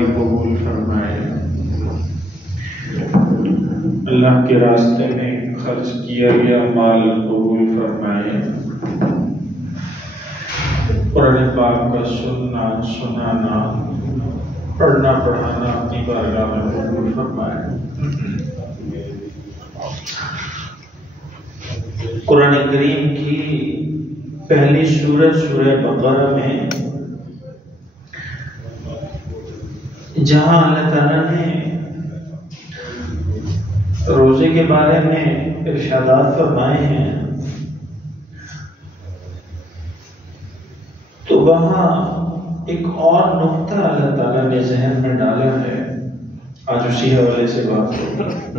کمائی قبول فرمائے، اللہ کے راستے میں خرچ کیا گیا مال قبول فرمائے، قرآن پاک کا سننا سنانا پڑھنا پڑھانا اپنی بارگاہ میں قبول فرمائے۔ قرآن کریم کی پہلی سورہ سورہ بقرہ میں جہاں اللہ تعالیٰ نے روزے کے بارے میں ارشادات فرمائے ہیں، تو وہاں ایک اور نقطہ اللہ تعالیٰ نے ذہن میں ڈالا ہے، آج اسی حوالے سے بات ہوگی۔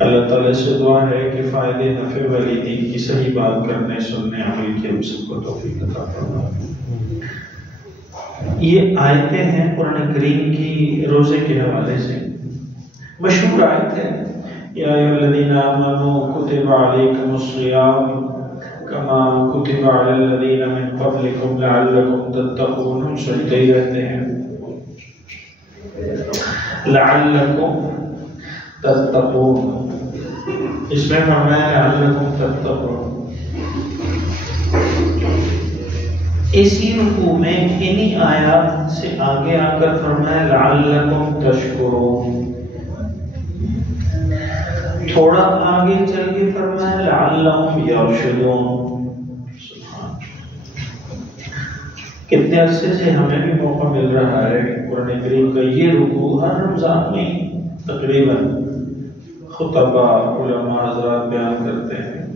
اللہ تعالیٰ سے دعا ہے کہ فائدے نفع والی دین کی صحیح بات کرنے سننے عمل کی ہم سب کو توفیق عطا فرمائے۔ یہ آیتیں ہیں قرآن کریم کی روزے کے حوالے سے، مشہور آیت ہے، یا ایھا الذین آمنوا کتب علیکم الصیام کما کتب علی الذین من قبلکم لعلکم تتقون، ہم سنتے ہی رہتے ہیں لعلکم تتقون، اس میں فرمایا لعلکم تتقون۔ اسی رکوع میں انہی آیات سے آگے آ کر فرمایا لعلکم تشکرون، تھوڑا آگے چل کے فرمایا لعلہم یرشدون۔ کتنے عرصے سے ہمیں بھی موقع مل رہا ہے قرآن کریم کا یہ رکوع ہر رمضان میں تقریباً خطبہ علماء حضرات بیان کرتے ہیں،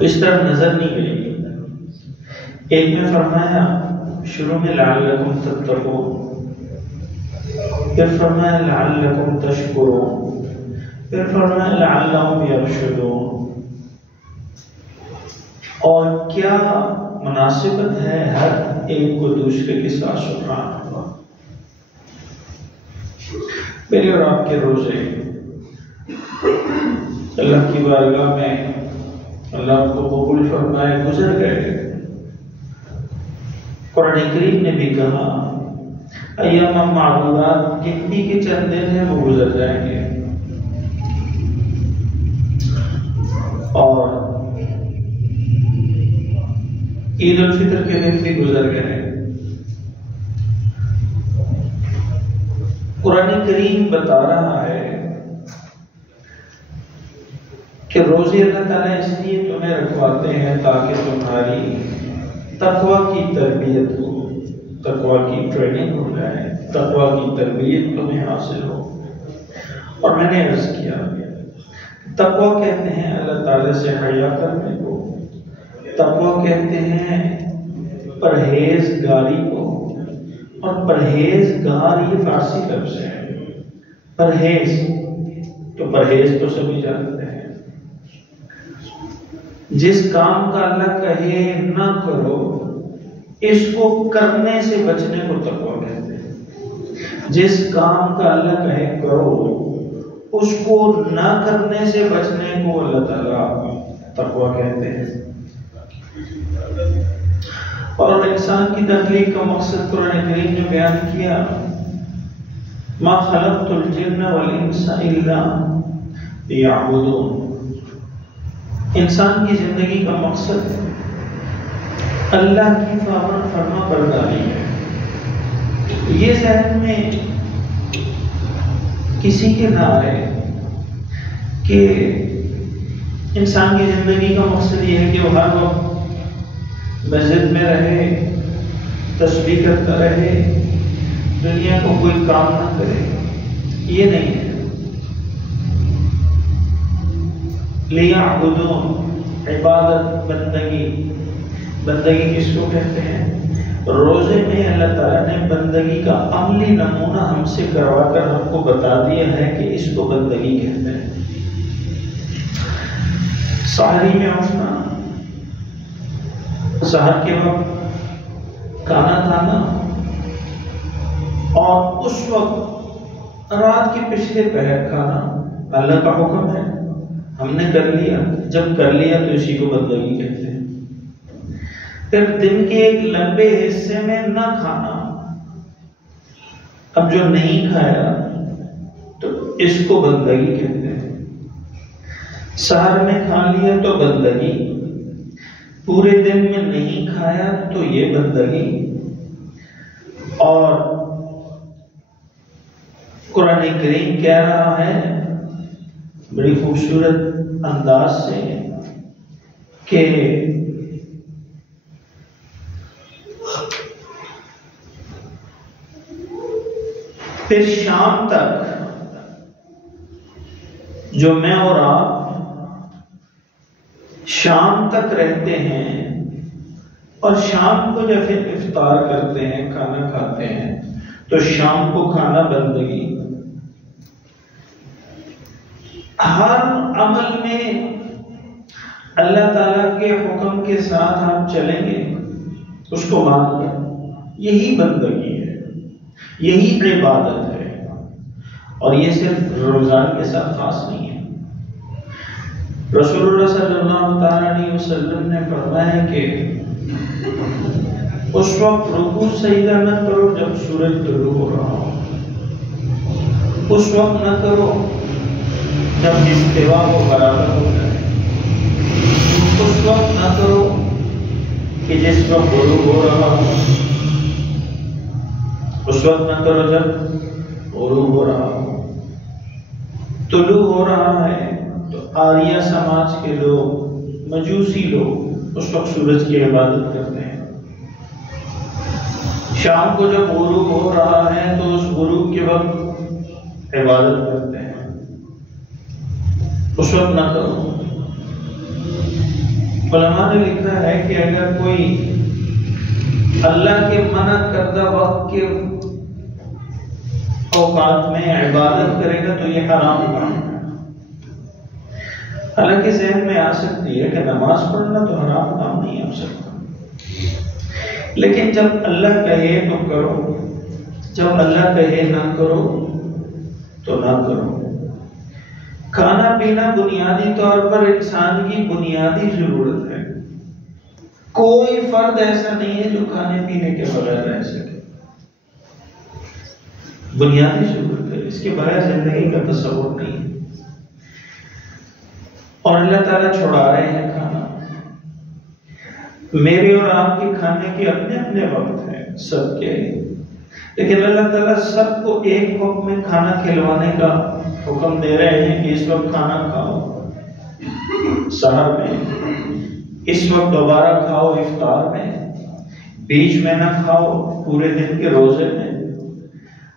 اس طرح نظر نہیں گئی۔ ایک میں فرمایا شروع میں لعلکم تتقون، پھر فرمایا لعلکم تشکرون، پھر فرمایا لعلہم یرشدون۔ اور کیا مناسبت ہے ہر ایک کو دوسرے کے ساتھ، سبحان اللہ۔ میرے اور آپ کے روزے اللہ کی بارگاہ میں اللہ کو قبول فرمائے گزر گئے۔ قرآن کریم نے بھی کہا ایام معدودات، گنتی کے چند دن ہیں وہ گزر جائیں گے، اور عید الفطر کے دن بھی گزر گئے۔ قرآن کریم بتا رہا ہے کہ روزے اللہ تعالیٰ اس لیے تمہیں رکھواتے ہیں تاکہ تمہاری تقویٰ کی تربیت ہو، تقویٰ کی ٹریننگ ہو جائے، تقویٰ کی تربیت تمہیں حاصل ہو۔ اور میں نے عرض کیا تقویٰ کہتے ہیں اللہ تعالیٰ سے حیا کرنے کو، تقویٰ کہتے ہیں پرہیزگاری کو، اور پرہیزگار یہ فارسی لفظ ہے، پرہیز تو پرہیز تو سبھی جانتے ہیں، جس کام کا اللہ کہے نہ کرو اس کو کرنے سے بچنے کو تقویٰ کہتے ہیں، جس کام کا اللہ کہے کرو اس کو نہ کرنے سے بچنے کو اللہ تعالیٰ تقویٰ کہتے ہیں۔ اور انسان کی تخلیق کا مقصد قرآن کریم نے بیان کیا، ما خلقت الجن والانس الا لیعبدون، انسان کی زندگی کا مقصد اللہ کی فرما برداری ہے۔ یہ ذہن میں کسی کے نہ آئے کہ انسان کی زندگی کا مقصد یہ ہے کہ وہ ہر وقت مسجد میں رہے، تسبیح کرتا رہے، دنیا کو کوئی کام نہ کرے، یہ نہیں ہے۔ لیعبدون، عبادت، بندگی کس کو کہتے ہیں؟ روزے میں اللہ تعالیٰ نے بندگی کا عملی نمونہ ہم سے کروا کر ہم کو بتا دیا ہے کہ اس کو بندگی کہتے ہیں۔ سحری میں اٹھنا، سحر کے وقت کھانا کھانا، اور اس وقت رات کے پچھلے پہر کھانا اللہ کا حکم ہے، ہم نے کر لیا، جب کر لیا تو اسی کو بندگی کہتے ہیں۔ پھر دن کے ایک لمبے حصے میں نہ کھانا. اب جو نہیں کھایا تو اس کو بندگی کہتے ہیں. سحر میں کھا لیا تو بندگی، پورے دن میں نہیں کھایا تو یہ بندگی. اور قرآن کریم کہہ رہا ہے بڑی خوبصورت انداز سے کہ پھر شام تک جو میں اور آپ شام تک رہتے ہیں اور شام کو جب پھر افطار کرتے ہیں، کھانا کھاتے ہیں، تو شام کو کھانا بندگی. ہر عمل میں اللہ تعالیٰ کے حکم کے ساتھ آپ چلیں گے، اس کو مان کر، یہی بندگی ہے، یہی عبادت ہے. اور یہ صرف رمضان کے ساتھ خاص نہیں ہے. رسول اللہ صلی اللہ تعالیٰ علیہ وسلم نے فرمایا کہ اس وقت رکوع سجدہ نہ کرو جب سورج طلوع ہو رہا ہو، اس وقت نہ کرو جب استوا کو برابر ہو جائے، اس وقت نہ کرو کہ جس وقت غروب ہو رہا ہو، اس وقت نہ کرو جب غروب ہو رہا ہو. طلوع ہو رہا ہے تو آریہ سماج کے لوگ، مجوسی لوگ اس وقت سورج کی عبادت کرتے ہیں. شام کو جب غروب ہو رہا ہے تو اس غروب کے وقت عبادت کرتے ہیں، اس وقت نہ کرو. علماء نے لکھا ہے کہ اگر کوئی اللہ کے منع کردہ وقت کے اوقات میں عبادت کرے گا تو یہ حرام کام ہے. حالانکہ ذہن میں آ سکتی ہے کہ نماز پڑھنا تو حرام کام نہیں ہو سکتا، لیکن جب اللہ کہے تو کرو، جب اللہ کہے نہ کرو تو نہ کرو. کھانا پینا بنیادی طور پر انسان کی بنیادی ضرورت ہے. کوئی فرد ایسا نہیں ہے جو کھانے پینے کے بغیر رہ سکے. بنیادی ضرورت ہے، اس کے بغیر زندگی کا تصور نہیں ہے. اور اللہ تعالیٰ چھوڑا رہے ہیں کھانا. میرے اور آپ کے کھانے کے اپنے اپنے وقت ہیں سب کے، لیکن اللہ تعالیٰ سب کو ایک وقت میں کھانا کھلوانے کا حکم دے رہے ہیں کہ اس وقت کھانا کھاؤ سحر میں، اس وقت دوبارہ کھاؤ افطار میں، بیچ میں نہ کھاؤ پورے دن کے روزے میں.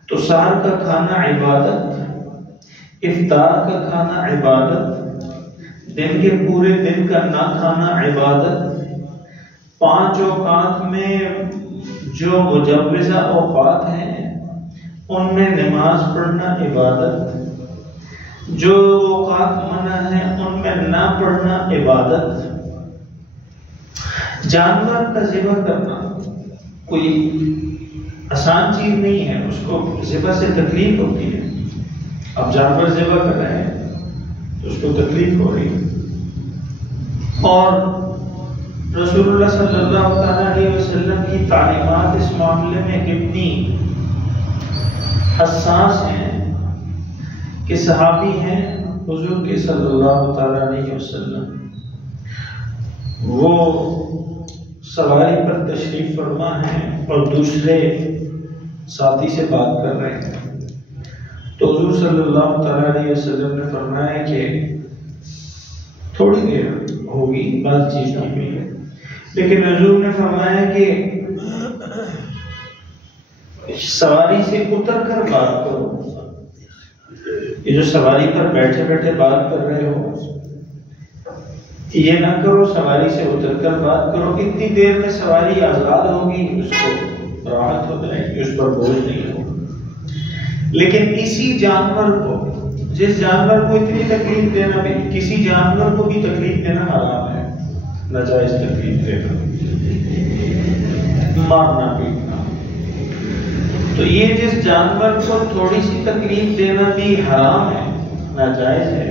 تو سحر کا کھانا عبادت، افطار کا کھانا عبادت، دن کے پورے دن کا نہ کھانا عبادت. 5 اوقات میں جو مجوزہ اوقات ہیں ان میں نماز پڑھنا عبادت، جو اوقات منع ہیں ان میں نہ پڑھنا عبادت. جانور کا ذبح کرنا کوئی آسان چیز نہیں ہے، اس کو ذبح سے تکلیف ہوتی ہے. اب جانور ذبح کر رہے ہیں تو اس کو تکلیف ہو رہی ہے. اور رسول اللہ صلی اللہ علیہ وسلم کی تعلیمات اس معاملے میں کتنی حساس ہیں کہ صحابی ہیں حضور کے صلی اللہ علیہ وسلم، وہ سواری پر تشریف فرما ہیں اور دوسرے ساتھی سے بات کر رہے ہیں. تو حضور صلی اللہ علیہ وسلم نے فرمایا کہ تھوڑی دیر ہوگی بات چیت کی ہوئی ہے، لیکن حضور نے فرمایا کہ سواری سے اتر کر بات کرو. یہ جو سواری پر بیٹھے بیٹھے بات کر رہے ہو یہ نہ کرو، سواری سے اتر کر بات کرو. اتنی دیر میں سواری آزاد ہوگی، اس کو راحت ہو جائے گی، اس پر بوجھ نہیں ہوگا. لیکن اسی جانور کو، جس جانور کو اتنی تکلیف دینا بھی، کسی جانور کو بھی تکلیف دینا حرام ہے، ناجائز تکلیف دینا، مارنا پیٹنا. تو یہ جس جانور کو تھوڑی سی تکلیف دینا بھی حرام ہے، ناجائز ہے،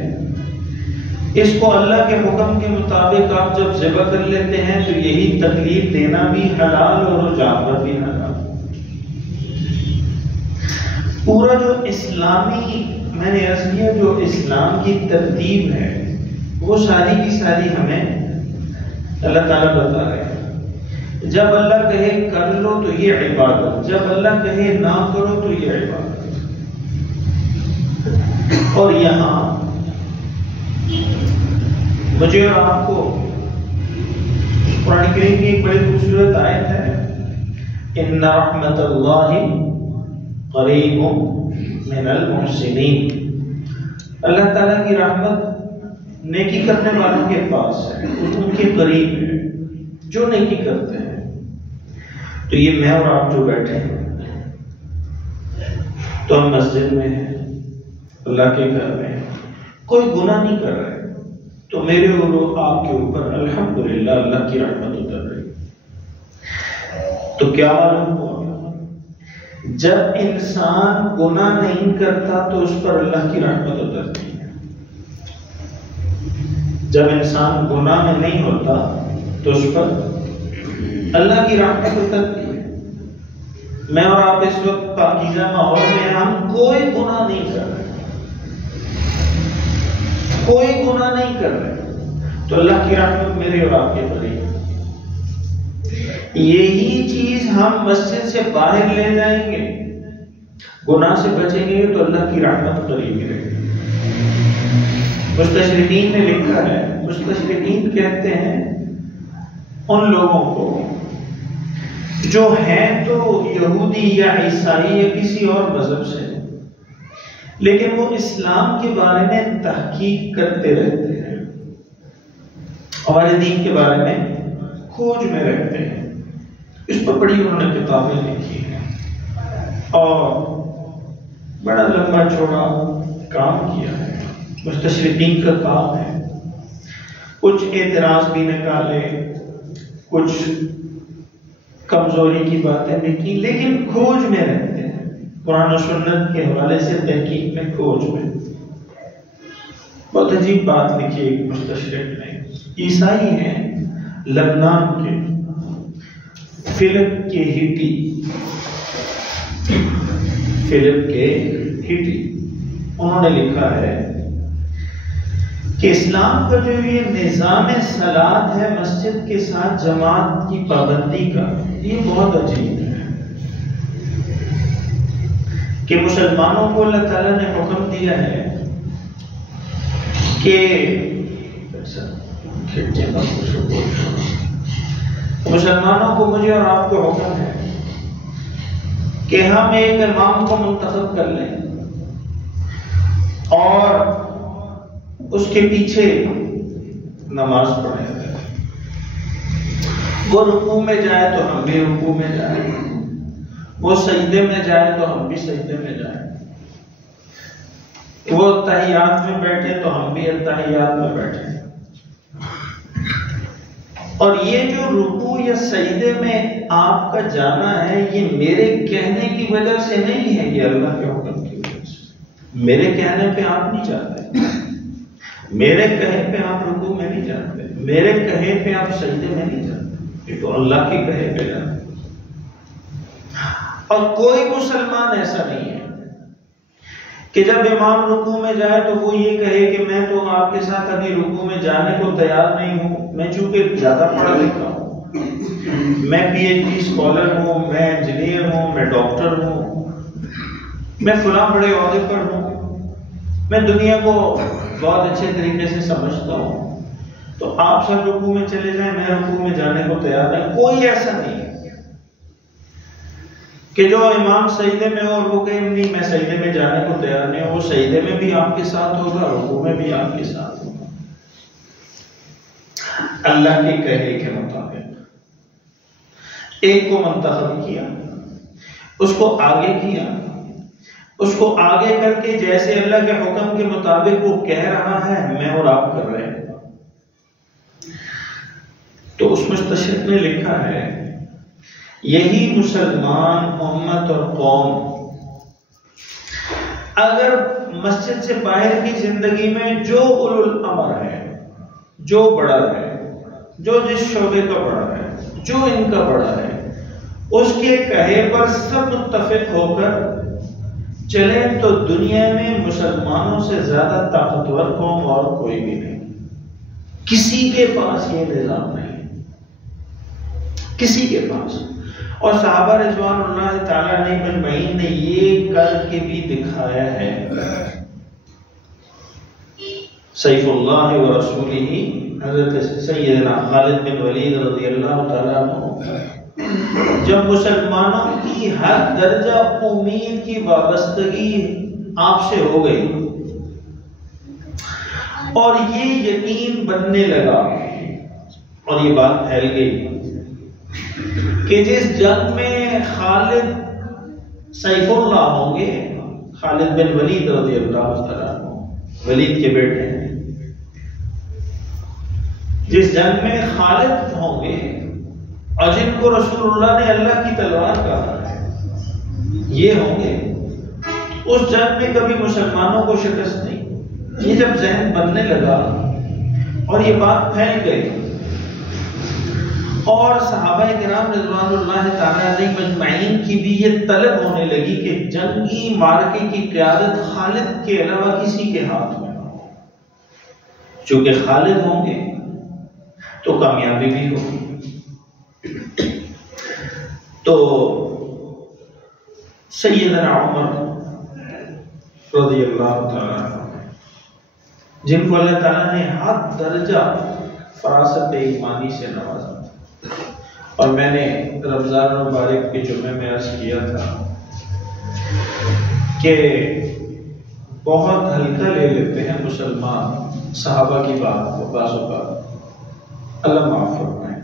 اس کو اللہ کے حکم کے مطابق آپ جب ذبح کر لیتے ہیں تو یہی تکلیف دینا بھی حلال اور جانور بھی حلال۔ پورا جو اسلامی، میں نے عرض کیا، جو اسلام کی ترتیب ہے وہ ساری کی ساری ہمیں اللہ تعالیٰ بتا رہے ہیں۔ جب اللہ کہے کر لو تو یہ عبادت، جب اللہ کہے نہ کرو تو یہ عبادت۔ اور یہاں مجھے اور آپ کو قرآن کریم کی ایک بڑی خوبصورت آیت ہے، ان رحمت اللہ قریب من المحسنین۔ اللہ تعالیٰ کی رحمت نیکی کرنے والوں کے پاس ہے، ان کے قریب ہے جو نیکی کرتے ہیں۔ تو یہ میں اور آپ جو بیٹھے ہیں تو ہم مسجد میں ہیں، اللہ کے گھر میں ہیں، کوئی گناہ نہیں کر رہے، تو میرے اور آپ کے اوپر الحمدللہ اللہ کی رحمت اتر رہی۔ تو کیا معلوم ہوا؟ جب انسان گناہ نہیں کرتا تو اس پر اللہ کی رحمت اترتی ہے۔ جب انسان گناہ میں نہیں ہوتا تو اس پر اللہ کی رحمت اترتی ہے۔ میں اور آپ اس وقت پاکیزہ ماحول میں، ہم کوئی گناہ نہیں کر رہے، کوئی گناہ نہیں کر رہے، تو اللہ کی رحمت میرے اور آپ کے قریب۔ یہی چیز ہم مسجد سے باہر لے جائیں گے، گناہ سے بچیں گے تو اللہ کی رحمت قریب رہے گی۔ مستشرقین نے لکھا ہے، مستشرقین کہتے ہیں ان لوگوں کو جو ہیں تو یہودی یا عیسائی یا کسی اور مذہب سے، لیکن وہ اسلام کے بارے میں تحقیق کرتے رہتے ہیں، ہمارے دین کے بارے میں کھوج میں رہتے ہیں، اس پر بڑی انہوں نے کتابیں لکھی ہیں اور بڑا لمبا چوڑا کام کیا ہے، مستشرقین کا کام ہے۔ کچھ اعتراض بھی نکالے، کچھ کمزوری کی باتیں بھی کی، لیکن کھوج میں رہتے ہیں، قرآن و سنت کے حوالے سے تحقیق میں، کھوج میں۔ بہت عجیب بات لکھی ایک مستشرق نے، عیسائی ہیں لبنان کے، فلپ کے ہیٹی، انہوں نے لکھا ہے کہ اسلام کا جو یہ نظام صلاۃ ہے مسجد کے ساتھ جماعت کی پابندی کا، یہ بہت عجیب ہے کہ مسلمانوں کو اللہ تعالیٰ نے حکم دیا ہے کہ مسلمانوں کو، مجھے اور آپ کو حکم ہے کہ ہم ایک امام کو منتخب کر لیں اور اس کے پیچھے نماز پڑھیں، وہ رکوع میں جائے تو ہم بھی رکوع میں جائیں، وہ سجدے میں جائے تو ہم بھی سجدے میں جائیں، وہ تحیات میں بیٹھے تو ہم بھی تحیات میں بیٹھیں۔ اور یہ جو رکوع یا سجدے میں آپ کا جانا ہے، یہ میرے کہنے کی وجہ سے نہیں ہے، یہ اللہ کے حکم کی وجہ سے۔ میرے کہنے پہ آپ نہیں جاتے، میرے کہے پہ آپ رکوع میں نہیں جاتے، میرے کہے پہ آپ سجدے میں نہیں جاتے، یہ تو اللہ کے کہے پہ جاتے۔ اور کوئی مسلمان ایسا نہیں ہے کہ جب امام رکوع میں جائے تو وہ یہ کہے کہ میں تو آپ کے ساتھ ابھی رکوع میں جانے کو تیار نہیں ہوں، میں چونکہ زیادہ پڑھا لکھا ہوں، میں پی ایچ ڈی اسکالر ہوں، میں انجینئر ہوں، میں ڈاکٹر ہوں، میں فلاں بڑے عہدے پر ہوں، میں دنیا کو بہت اچھے طریقے سے سمجھتا ہوں، تو آپ سب رکوع میں چلے جائیں، میں رکوع میں جانے کو تیار نہیں۔ کوئی ایسا نہیں کہ جو امام سجدے میں ہو اور وہ کہے نہیں میں سجدے میں جانے کو تیار نہیں ہوں، وہ سجدے میں بھی آپ کے ساتھ ہوگا، رکوع میں بھی آپ کے ساتھ ہوگا، اللہ کے کہے کے مطابق۔ ایک کو منتخب کیا، اس کو آگے کیا، اس کو آگے کر کے جیسے اللہ کے حکم کے مطابق وہ کہہ رہا ہے میں اور آپ کر رہے ہیں۔ تو اس مستشرق نے لکھا ہے یہی مسلمان امت اور قوم اگر مسجد سے باہر کی زندگی میں جو اولو الامر ہے جو بڑا ہے، جو جس شعبے کا بڑا ہے، جو ان کا بڑا ہے، اس کے کہے پر سب متفق ہو کر چلیں تو دنیا میں مسلمانوں سے زیادہ طاقتور قوم اور کوئی بھی نہیں. کسی کے پاس یہ نظام نہیں، کسی کے پاس. اور صحابہ رضوان اللہ تعالیٰ علیہم اجمعین نے یہ کر کے بھی دکھایا ہے. سیف اللہ و رسولہ حضرت سیدنا خالد بن ولید رضی اللہ تعالیٰ عنہ جب مسلمانوں کی ہر درجہ امید کی وابستگی آپ سے ہو گئی اور یہ یقین بننے لگا اور یہ بات پھیل گئی کہ جس جنگ میں خالد سیف اللہ ہوں گے، خالد بن ولید رضی اللہ تعالیٰ عنہ ولید کے بیٹے ہیں، جس جنگ میں خالد ہوں گے اور جن کو رسول اللہ نے اللہ کی تلوار کہا ہے، یہ ہوں گے، اس جنگ میں کبھی مسلمانوں کو شکست نہیں. یہ جب ذہن بننے لگا اور یہ بات پھیل گئی اور صحابہ کرام رضوان اللہ تعالیٰ علیہم اجمعین کی بھی یہ طلب ہونے لگی کہ جنگی مارکے کی قیادت خالد کے علاوہ کسی کے ہاتھ میں نہ ہو. چونکہ خالد ہوں گے تو کامیابی بھی ہوگی. تو سیدنا عمر رضی اللہ تعالیٰ جن کو اللہ تعالیٰ نے ہر درجہ فراست ایمانی سے نوازا، اور میں نے رمضان مبارک کے جمعے میں عرض کیا تھا کہ بہت ہلکا لے لیتے ہیں مسلمان صحابہ کی بات کو بعض اوقات، اللہ معاف فرمائے.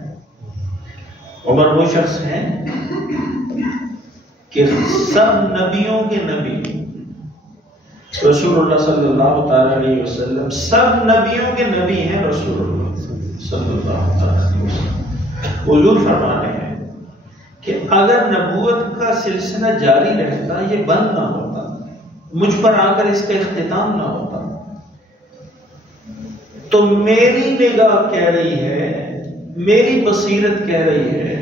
عمر وہ شخص ہیں کہ سب نبیوں کے نبی رسول اللہ صلی اللہ تعالی علیہ وسلم، سب نبیوں کے نبی ہیں رسول اللہ صلی اللہ تعالی علیہ وسلم. حضور فرما رہے ہیں کہ اگر نبوت کا سلسلہ جاری رہتا، یہ بند نہ ہوتا، مجھ پر آ کر اس کا اختتام نہ ہوتا، تو میری نگاہ کہہ رہی ہے، میری بصیرت کہہ رہی ہے،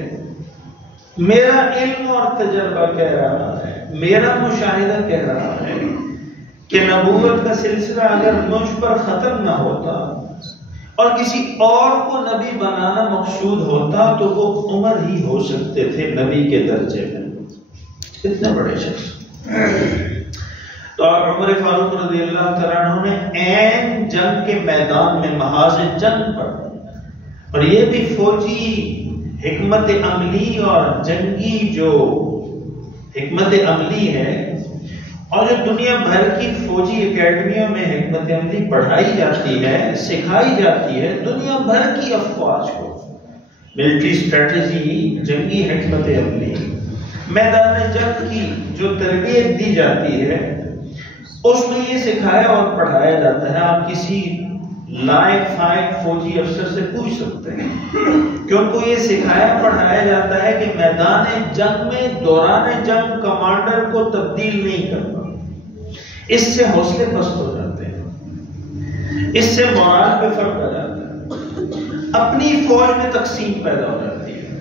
میرا علم اور تجربہ کہہ رہا ہے، میرا مشاہدہ کہہ رہا ہے کہ نبوت کا سلسلہ اگر مجھ پر ختم نہ ہوتا اور کسی اور کو نبی بنانا مقصود ہوتا تو وہ عمر ہی ہو سکتے تھے نبی کے درجے میں. اتنے بڑے شخص. تو عمر فاروق رضی اللہ تعالیٰ عنہ نے عین جنگ کے میدان میں محاذ جنگ پر، اور یہ بھی فوجی حکمت عملی اور جنگی جو حکمت عملی ہے، اور جو دنیا بھر کی فوجی اکیڈمیوں میں حکمت عملی پڑھائی جاتی ہے، سکھائی جاتی ہے، دنیا بھر کی افواج کو ملٹری اسٹریٹجی، جنگی حکمت عملی، میدان جنگ کی جو تربیت دی جاتی ہے، اس میں یہ سکھایا اور پڑھایا جاتا ہے. آپ کسی لائق فائق فوجی افسر سے پوچھ سکتے ہیں کہ ان کو یہ سکھایا پڑھایا جاتا ہے کہ میدان جنگ میں دوران جنگ کمانڈر کو تبدیل نہیں کرنا. اس سے حوصلے پست ہو جاتے ہیں، اس سے مورال پہ فرق آ جاتا ہے، اپنی فوج میں تقسیم پیدا ہو جاتی ہے.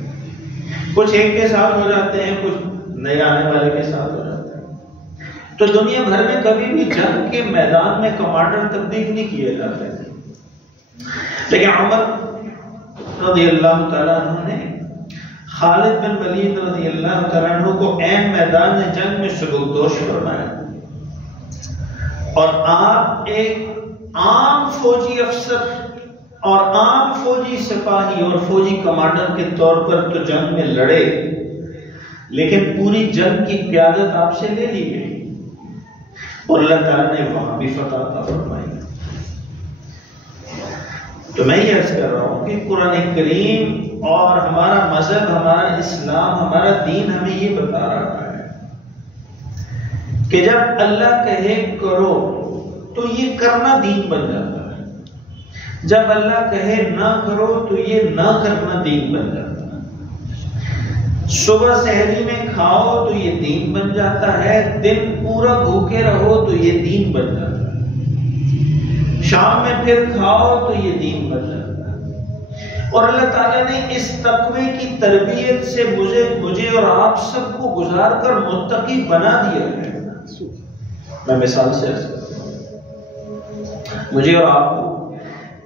کچھ ایک کے ساتھ ہو جاتے ہیں، کچھ نئے آنے والے کے ساتھ ہو جاتے ہیں. تو دنیا بھر میں کبھی بھی جنگ کے میدان میں کمانڈر تبدیل نہیں کیے جاتے. لیکن عمر رضی اللہ تعالیٰ عنہ نے خالد بن ولید رضی اللہ تعالیٰ عنہ کو عین میدان جنگ میں سبکدوش فرمایا، اور آپ ایک عام فوجی افسر اور عام فوجی سپاہی اور فوجی کمانڈر کے طور پر تو جنگ میں لڑے، لیکن پوری جنگ کی قیادت آپ سے لے لی گئی اور اللہ تعالیٰ نے وہاں بھی فتح عطا فرمائی. تو میں یہ عرض کر رہا ہوں کہ قرآن کریم اور ہمارا مذہب، ہمارا اسلام، ہمارا دین ہمیں یہ بتا رہا ہے کہ جب اللہ کہے کرو تو یہ کرنا دین بن جاتا ہے، جب اللہ کہے نہ کرو تو یہ نہ کرنا دین بن جاتا ہے. صبح سحری میں کھاؤ تو یہ دین بن جاتا ہے، دن پورا بھوکے رہو تو یہ دین بن جاتا ہے، شام میں پھر کھاؤ تو یہ دین بن جاتا ہے. اور اللہ تعالیٰ نے اس تقوی کی تربیت سے مجھے اور آپ سب کو گزار کر متقی بنا دیا ہے۔ میں مثال سے عرض کرتا ہوں، مجھے اور آپ کو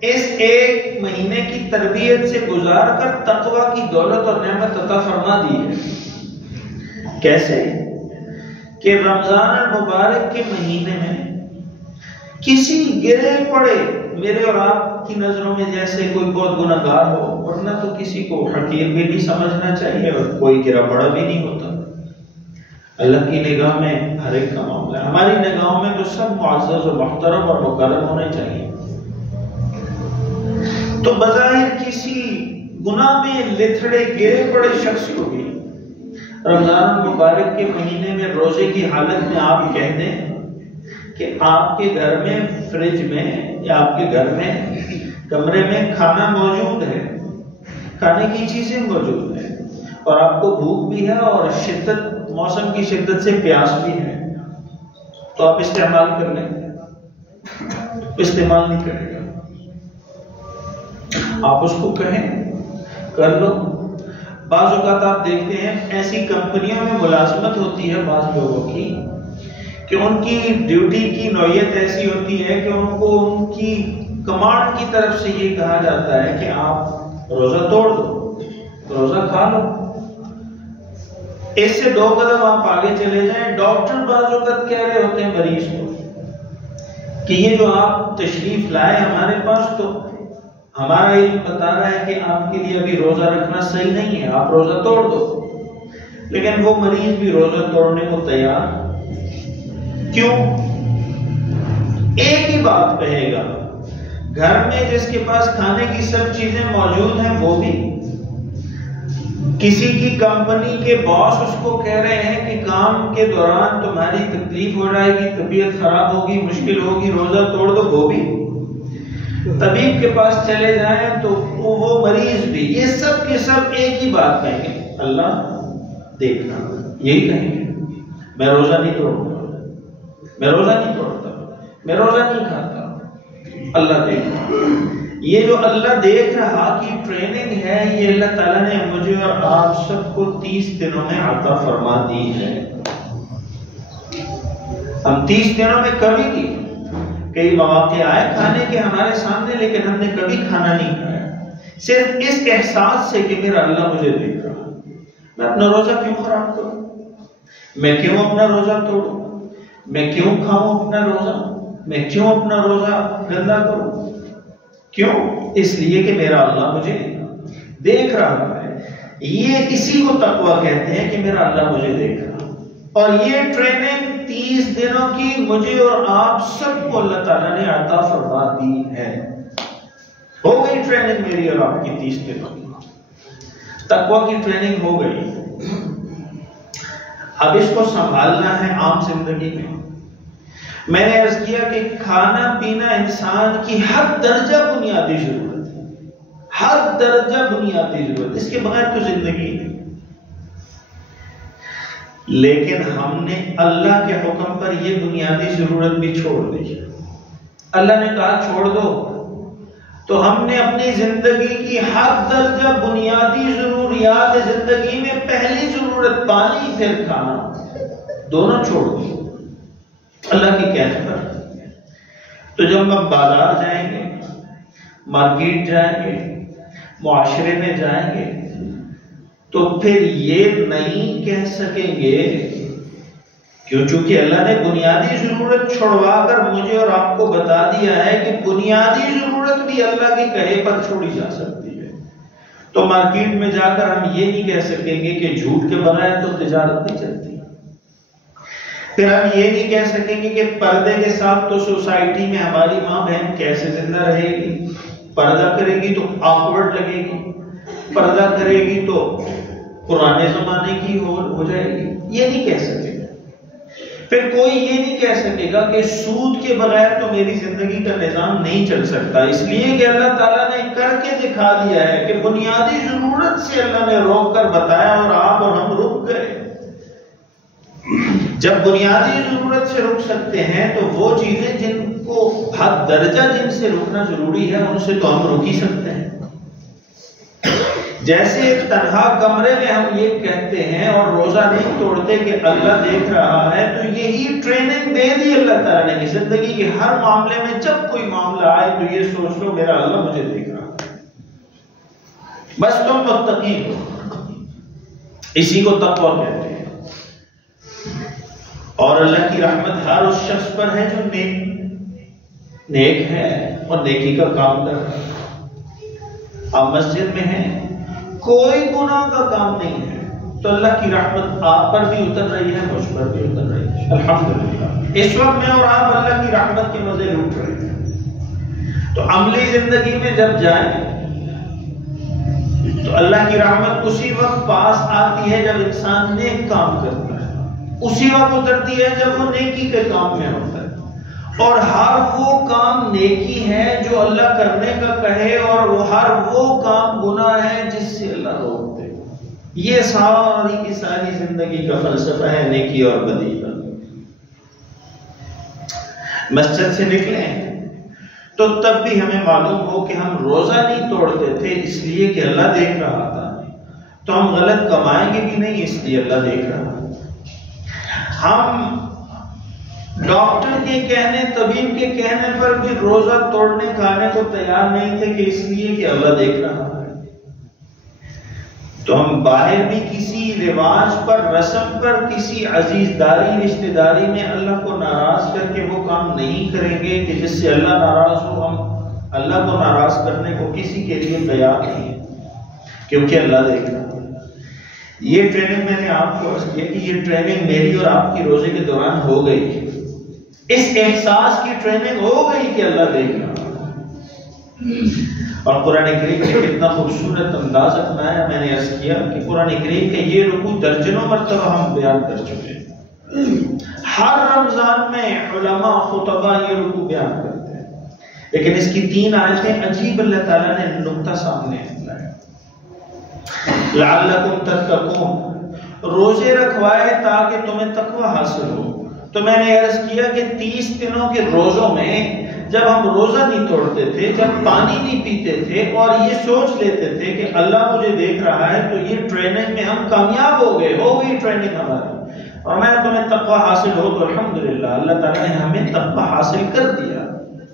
اس ایک مہینے کی تربیت سے گزار کر تقوی کی دولت اور نعمت عطا فرما دی ہے۔ کیسے؟ کہ رمضان المبارک کے مہینے میں کسی گرے پڑے میرے اور آپ کی نظروں میں جیسے کوئی بہت گناہگار ہو، ورنہ تو کسی کو حقیر بھی نہیں سمجھنا چاہیے اور کوئی گرا پڑا بھی نہیں ہوتا۔ اللہ کی نگاہ میں ہر ایک کا معاملہ ہے، ہماری نگاہوں میں تو سب معزز و محترم اور مکرم ہونے چاہیے۔ تو بظاہر کسی گناہ میں لتھڑے گرے پڑے شخص کو بھی رمضان مبارک کے مہینے میں روزے کی حالت میں آپ کہہ دیں کہ آپ کے گھر میں فریج میں یا آپ کے گھر میں کمرے میں کھانا موجود ہے، کھانے کی چیزیں موجود ہیں، اور آپ کو بھوک بھی ہے اور موسم کی شدت سے پیاس بھی ہے، تو آپ استعمال کر لیں گے؟ استعمال نہیں کرے گا۔ آپ اس کو کہیں کر لو۔ بعض اوقات آپ دیکھتے ہیں ایسی کمپنیوں میں ملازمت ہوتی ہے بعض لوگوں کی کہ ان کی ڈیوٹی کی نوعیت ایسی ہوتی ہے کہ ان کو ان کی کمانڈ کی طرف سے یہ کہا جاتا ہے کہ آپ روزہ توڑ دو، روزہ کھا لو۔ اس سے 2 قدم آپ آگے چلے جائیں، ڈاکٹر بعض اوقات کہہ رہے ہوتے ہیں مریض کو کہ یہ جو آپ تشریف لائے ہمارے پاس، تو ہمارا علم بتا رہا ہے کہ آپ کے لیے ابھی روزہ رکھنا صحیح نہیں ہے، آپ روزہ توڑ دو۔ لیکن وہ مریض بھی روزہ توڑنے کو تیار کیوں؟ ایک ہی بات کہے گا، گھر میں جس کے پاس کھانے کی سب چیزیں موجود ہیں وہ بھی، کسی کی کمپنی کے باس اس کو کہہ رہے ہیں کہ کام کے دوران تمہاری تکلیف ہو جائے گی، طبیعت خراب ہوگی، مشکل ہوگی، روزہ توڑ دو، وہ بھی۔ طبیب کے پاس چلے جائیں تو وہ مریض بھی، یہ سب کے سب ایک ہی بات کہیں گے، اللہ دیکھنا، یہی کہیں گے، میں روزہ نہیں توڑوں گا، میں روزہ نہیں توڑتا، میں روزہ نہیں کھاتا، اللہ دیکھنا۔ یہ جو اللہ دیکھ رہا کی ٹریننگ ہے، یہ اللہ تعالیٰ نے مجھے اور آپ سب کو 30 دنوں میں عطا فرما دی ہے۔ ہم 30 دنوں میں کبھی کی کئی مواقع آئے کھانے کے ہمارے سامنے، لیکن ہم نے کبھی کھانا نہیں کھایا، صرف اس احساس سے کہ میرا اللہ مجھے دیکھ رہا۔ میں اپنا روزہ کیوں خراب کروں؟ میں کیوں اپنا روزہ توڑوں؟ میں کیوں کھاؤں اپنا روزہ؟ میں کیوں اپنا روزہ گندا کروں؟ کیوں؟ اس لیے کہ میرا اللہ مجھے دیکھ رہا ہے۔ یہ اسی کو تقوی کہتے ہیں کہ میرا اللہ مجھے دیکھ رہا، اور یہ ٹریننگ 30 دنوں کی مجھے اور آپ سب کو اللہ تعالیٰ نے عطا فرما دی ہے۔ ہو گئی ٹریننگ میری اور آپ کی 30 دنوں کی، تقوی کی ٹریننگ ہو گئی۔ اب اس کو سنبھالنا ہے عام زندگی میں۔ میں نے عرض کیا کہ کھانا پینا انسان کی ہر درجہ بنیادی ضرورت ہے، ہر درجہ بنیادی ضرورت، اس کے بغیر تو زندگی نہیں۔ لیکن ہم نے اللہ کے حکم پر یہ بنیادی ضرورت بھی چھوڑ دی۔ اللہ نے کہا چھوڑ دو، تو ہم نے اپنی زندگی کی ہر درجہ بنیادی ضروریات زندگی میں پہلی ضرورت پانی پھر کھانا دونوں چھوڑ دی اللہ کی کہنے پر۔ تو جب ہم بازار جائیں گے، مارکیٹ جائیں گے، معاشرے میں جائیں گے، تو پھر یہ نہیں کہہ سکیں گے، چونکہ اللہ نے بنیادی ضرورت چھوڑوا کر مجھے اور آپ کو بتا دیا ہے کہ بنیادی ضرورت بھی اللہ کے کہے پر چھوڑی جا سکتی ہے۔ تو مارکیٹ میں جا کر ہم یہ نہیں کہہ سکیں گے کہ جھوٹ کے بغیر تو تجارت نہیں چلتی۔ پھر ہم یہ نہیں کہہ سکیں گے کہ پردے کے ساتھ تو سوسائٹی میں ہماری ماں بہن کیسے زندہ رہے گی، پردہ کرے گی تو آکورڈ لگے گی، پردہ کرے گی تو پرانے زمانے کی ہو جائے گی، یہ نہیں کہہ سکے گا۔ پھر کوئی یہ نہیں کہہ سکے گا کہ سود کے بغیر تو میری زندگی کا نظام نہیں چل سکتا، اس لیے کہ اللہ تعالیٰ نے کر کے دکھا دیا ہے کہ بنیادی ضرورت سے اللہ نے روک کر بتایا اور آپ اور ہم رک گئے۔ جب بنیادی ضرورت سے رک سکتے ہیں تو وہ چیزیں جن کو حد درجہ جن سے رکنا ضروری ہے ان سے تو ہم رک ہی سکتے ہیں۔ جیسے ایک تنہا کمرے میں ہم یہ کہتے ہیں اور روزہ نہیں توڑتے کہ اللہ دیکھ رہا ہے، تو یہی ٹریننگ دے دی اللہ تعالیٰ نے کہ زندگی کے ہر معاملے میں جب کوئی معاملہ آئے تو یہ سوچ لو میرا اللہ مجھے دیکھ رہا ہے، بس تم متقی ہو۔ اسی کو تقویٰ کہتے ہیں۔ اور اللہ کی رحمت ہر اس شخص پر ہے جو نیک ہے اور نیکی کا کام کر رہا ہے۔ آپ مسجد میں ہیں، کوئی گناہ کا کام نہیں ہے، تو اللہ کی رحمت آپ پر بھی اتر رہی ہے، مجھ پر بھی اتر رہی ہے، الحمدللہ۔ اس وقت میں اور آپ اللہ کی رحمت کے مزے لوٹ رہے ہیں۔ تو عملی زندگی میں جب جائیں تو اللہ کی رحمت اسی وقت پاس آتی ہے جب انسان نیک کام کرتا ہے، اسی وقت اترتی ہے جب وہ نیکی کے کام میں ہوتا ہے۔ اور ہر وہ کام نیکی ہے جو اللہ کرنے کا کہے، اور وہ ہر وہ کام گناہ ہے جس سے اللہ روک دے۔ یہ ساری کی ساری زندگی کا فلسفہ ہے نیکی اور بدی کا۔ مسجد سے نکلیں تو تب بھی ہمیں معلوم ہو کہ ہم روزہ نہیں توڑتے تھے اس لیے کہ اللہ دیکھ رہا تھا، تو ہم غلط کمائیں گے بھی نہیں اس لیے اللہ دیکھ رہا تھا۔ ہم ڈاکٹر کے کہنے، طبیب کے کہنے پر بھی روزہ توڑنے کھانے کو تیار نہیں تھے کہ اس لیے کہ اللہ دیکھ رہا ہے۔ تو ہم باہر بھی کسی رواج پر، رسم پر، کسی عزیز داری رشتہ داری میں اللہ کو ناراض کر کے وہ کام نہیں کریں گے کہ جس سے اللہ ناراض ہو۔ ہم اللہ کو ناراض کرنے کو کسی کے لیے تیار نہیں ہے، کیونکہ اللہ دیکھ رہا ہے۔ یہ ٹریننگ میں نے آپ کو عرض کیا کہ یہ ٹریننگ میری اور آپ کی روزے کے دوران ہو گئی، اس احساس کی ٹریننگ ہو گئی کہ اللہ دیکھ رہا ہے۔ اور قرآن کریم نے کتنا خوبصورت انداز اپنایا۔ میں نے عرض کیا کہ قرآن کریم کے یہ رکوع درجنوں مرتبہ ہم بیان کر چکے ہیں۔ ہر رمضان میں علماء خطبہ یہ رکوع بیان کرتے ہیں، لیکن اس کی 3 آیتیں عجیب اللہ تعالیٰ نے نقطہ سامنے لایا۔ لعلکم تتقون، روزے رکھوائے تاکہ تمہیں تقوی حاصل ہو۔ تو میں نے عرض کیا کہ 30 دنوں کے روزوں میں جب ہم روزہ نہیں توڑتے تھے، جب پانی نہیں پیتے تھے اور یہ سوچ لیتے تھے کہ اللہ مجھے دیکھ رہا ہے، تو یہ ٹریننگ میں ہم کامیاب ہو گئی ٹریننگ ہماری۔ اور میں تمہیں تقوی حاصل ہو تو الحمدللہ اللہ تعالیٰ نے ہمیں تقوی حاصل کر دیا،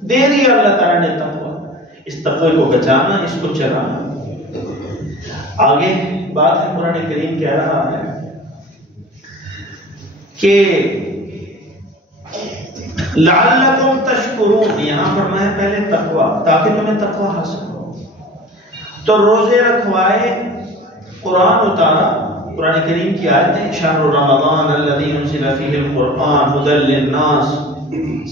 دے دیا اللہ تعالیٰ نے تقوی۔ اس تقوی کو بچانا، اس کو چلانا۔ آگے بات ہے، قرآن کریم کہہ رہا ہے کہ لعلکم تشکرون، یہاں فرمایا پہلے تقوی، تاکہ تمہیں تقوی حاصل ہو۔ تو روزے رکھوائے، قرآن اتارا، قرآن کریم کی آیتیں، شہر رمضان الذی انزل فیہ القرآن ھدی للناس،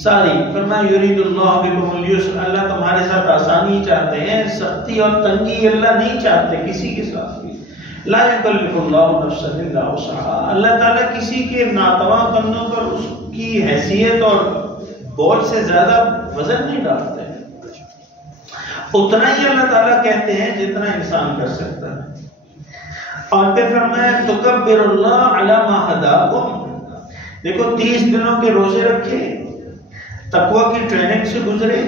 ساری فرمایا یرید اللہ بکم اليسر، اللہ تمہارے ساتھ آسانی چاہتے ہیں، سختی اور تنگی اللہ نہیں چاہتے کسی کے ساتھ بھی۔ لا یکلف اللہ نفسا الا وسعها، اللہ تعالیٰ کسی کے ناتواں کندھوں پر اس کی حیثیت اور بوجھ سے زیادہ وزن نہیں ڈالتے ہیں، اتنا ہی اللہ تعالیٰ کہتے ہیں جتنا انسان کر سکتا ہے۔ اور پھر فرمایا تکبر اللہ علی ما ہداکم، دیکھو 30 دنوں کے روزے رکھے، تقوی کی ٹریننگ سے گزرے،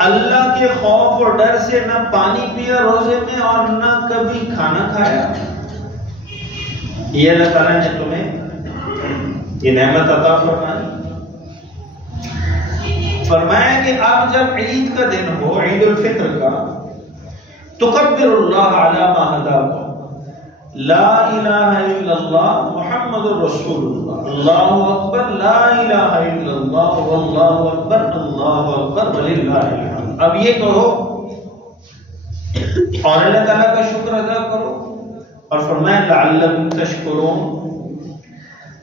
اللہ کے خوف اور ڈر سے نہ پانی پیا روزے میں اور نہ کبھی کھانا کھایا۔ یہ اللہ تعالیٰ نے تمہیں یہ نعمت عطا فرمائی۔ فرمایا کہ اب جب عید کا دن ہو، عید الفطر کا، تکبر اللہ علی ما ہداکم، لا الہ الا اللہ محمد رسول اللہ، اللہ اکبر، لا الہ الا اللہ واللہ اکبر، اللہ اکبر وللہ الحمد۔ اب یہ کہو اور اللہ تعالیٰ کا شکر ادا کرو۔ اور فرمایا لعلکم تشکرون،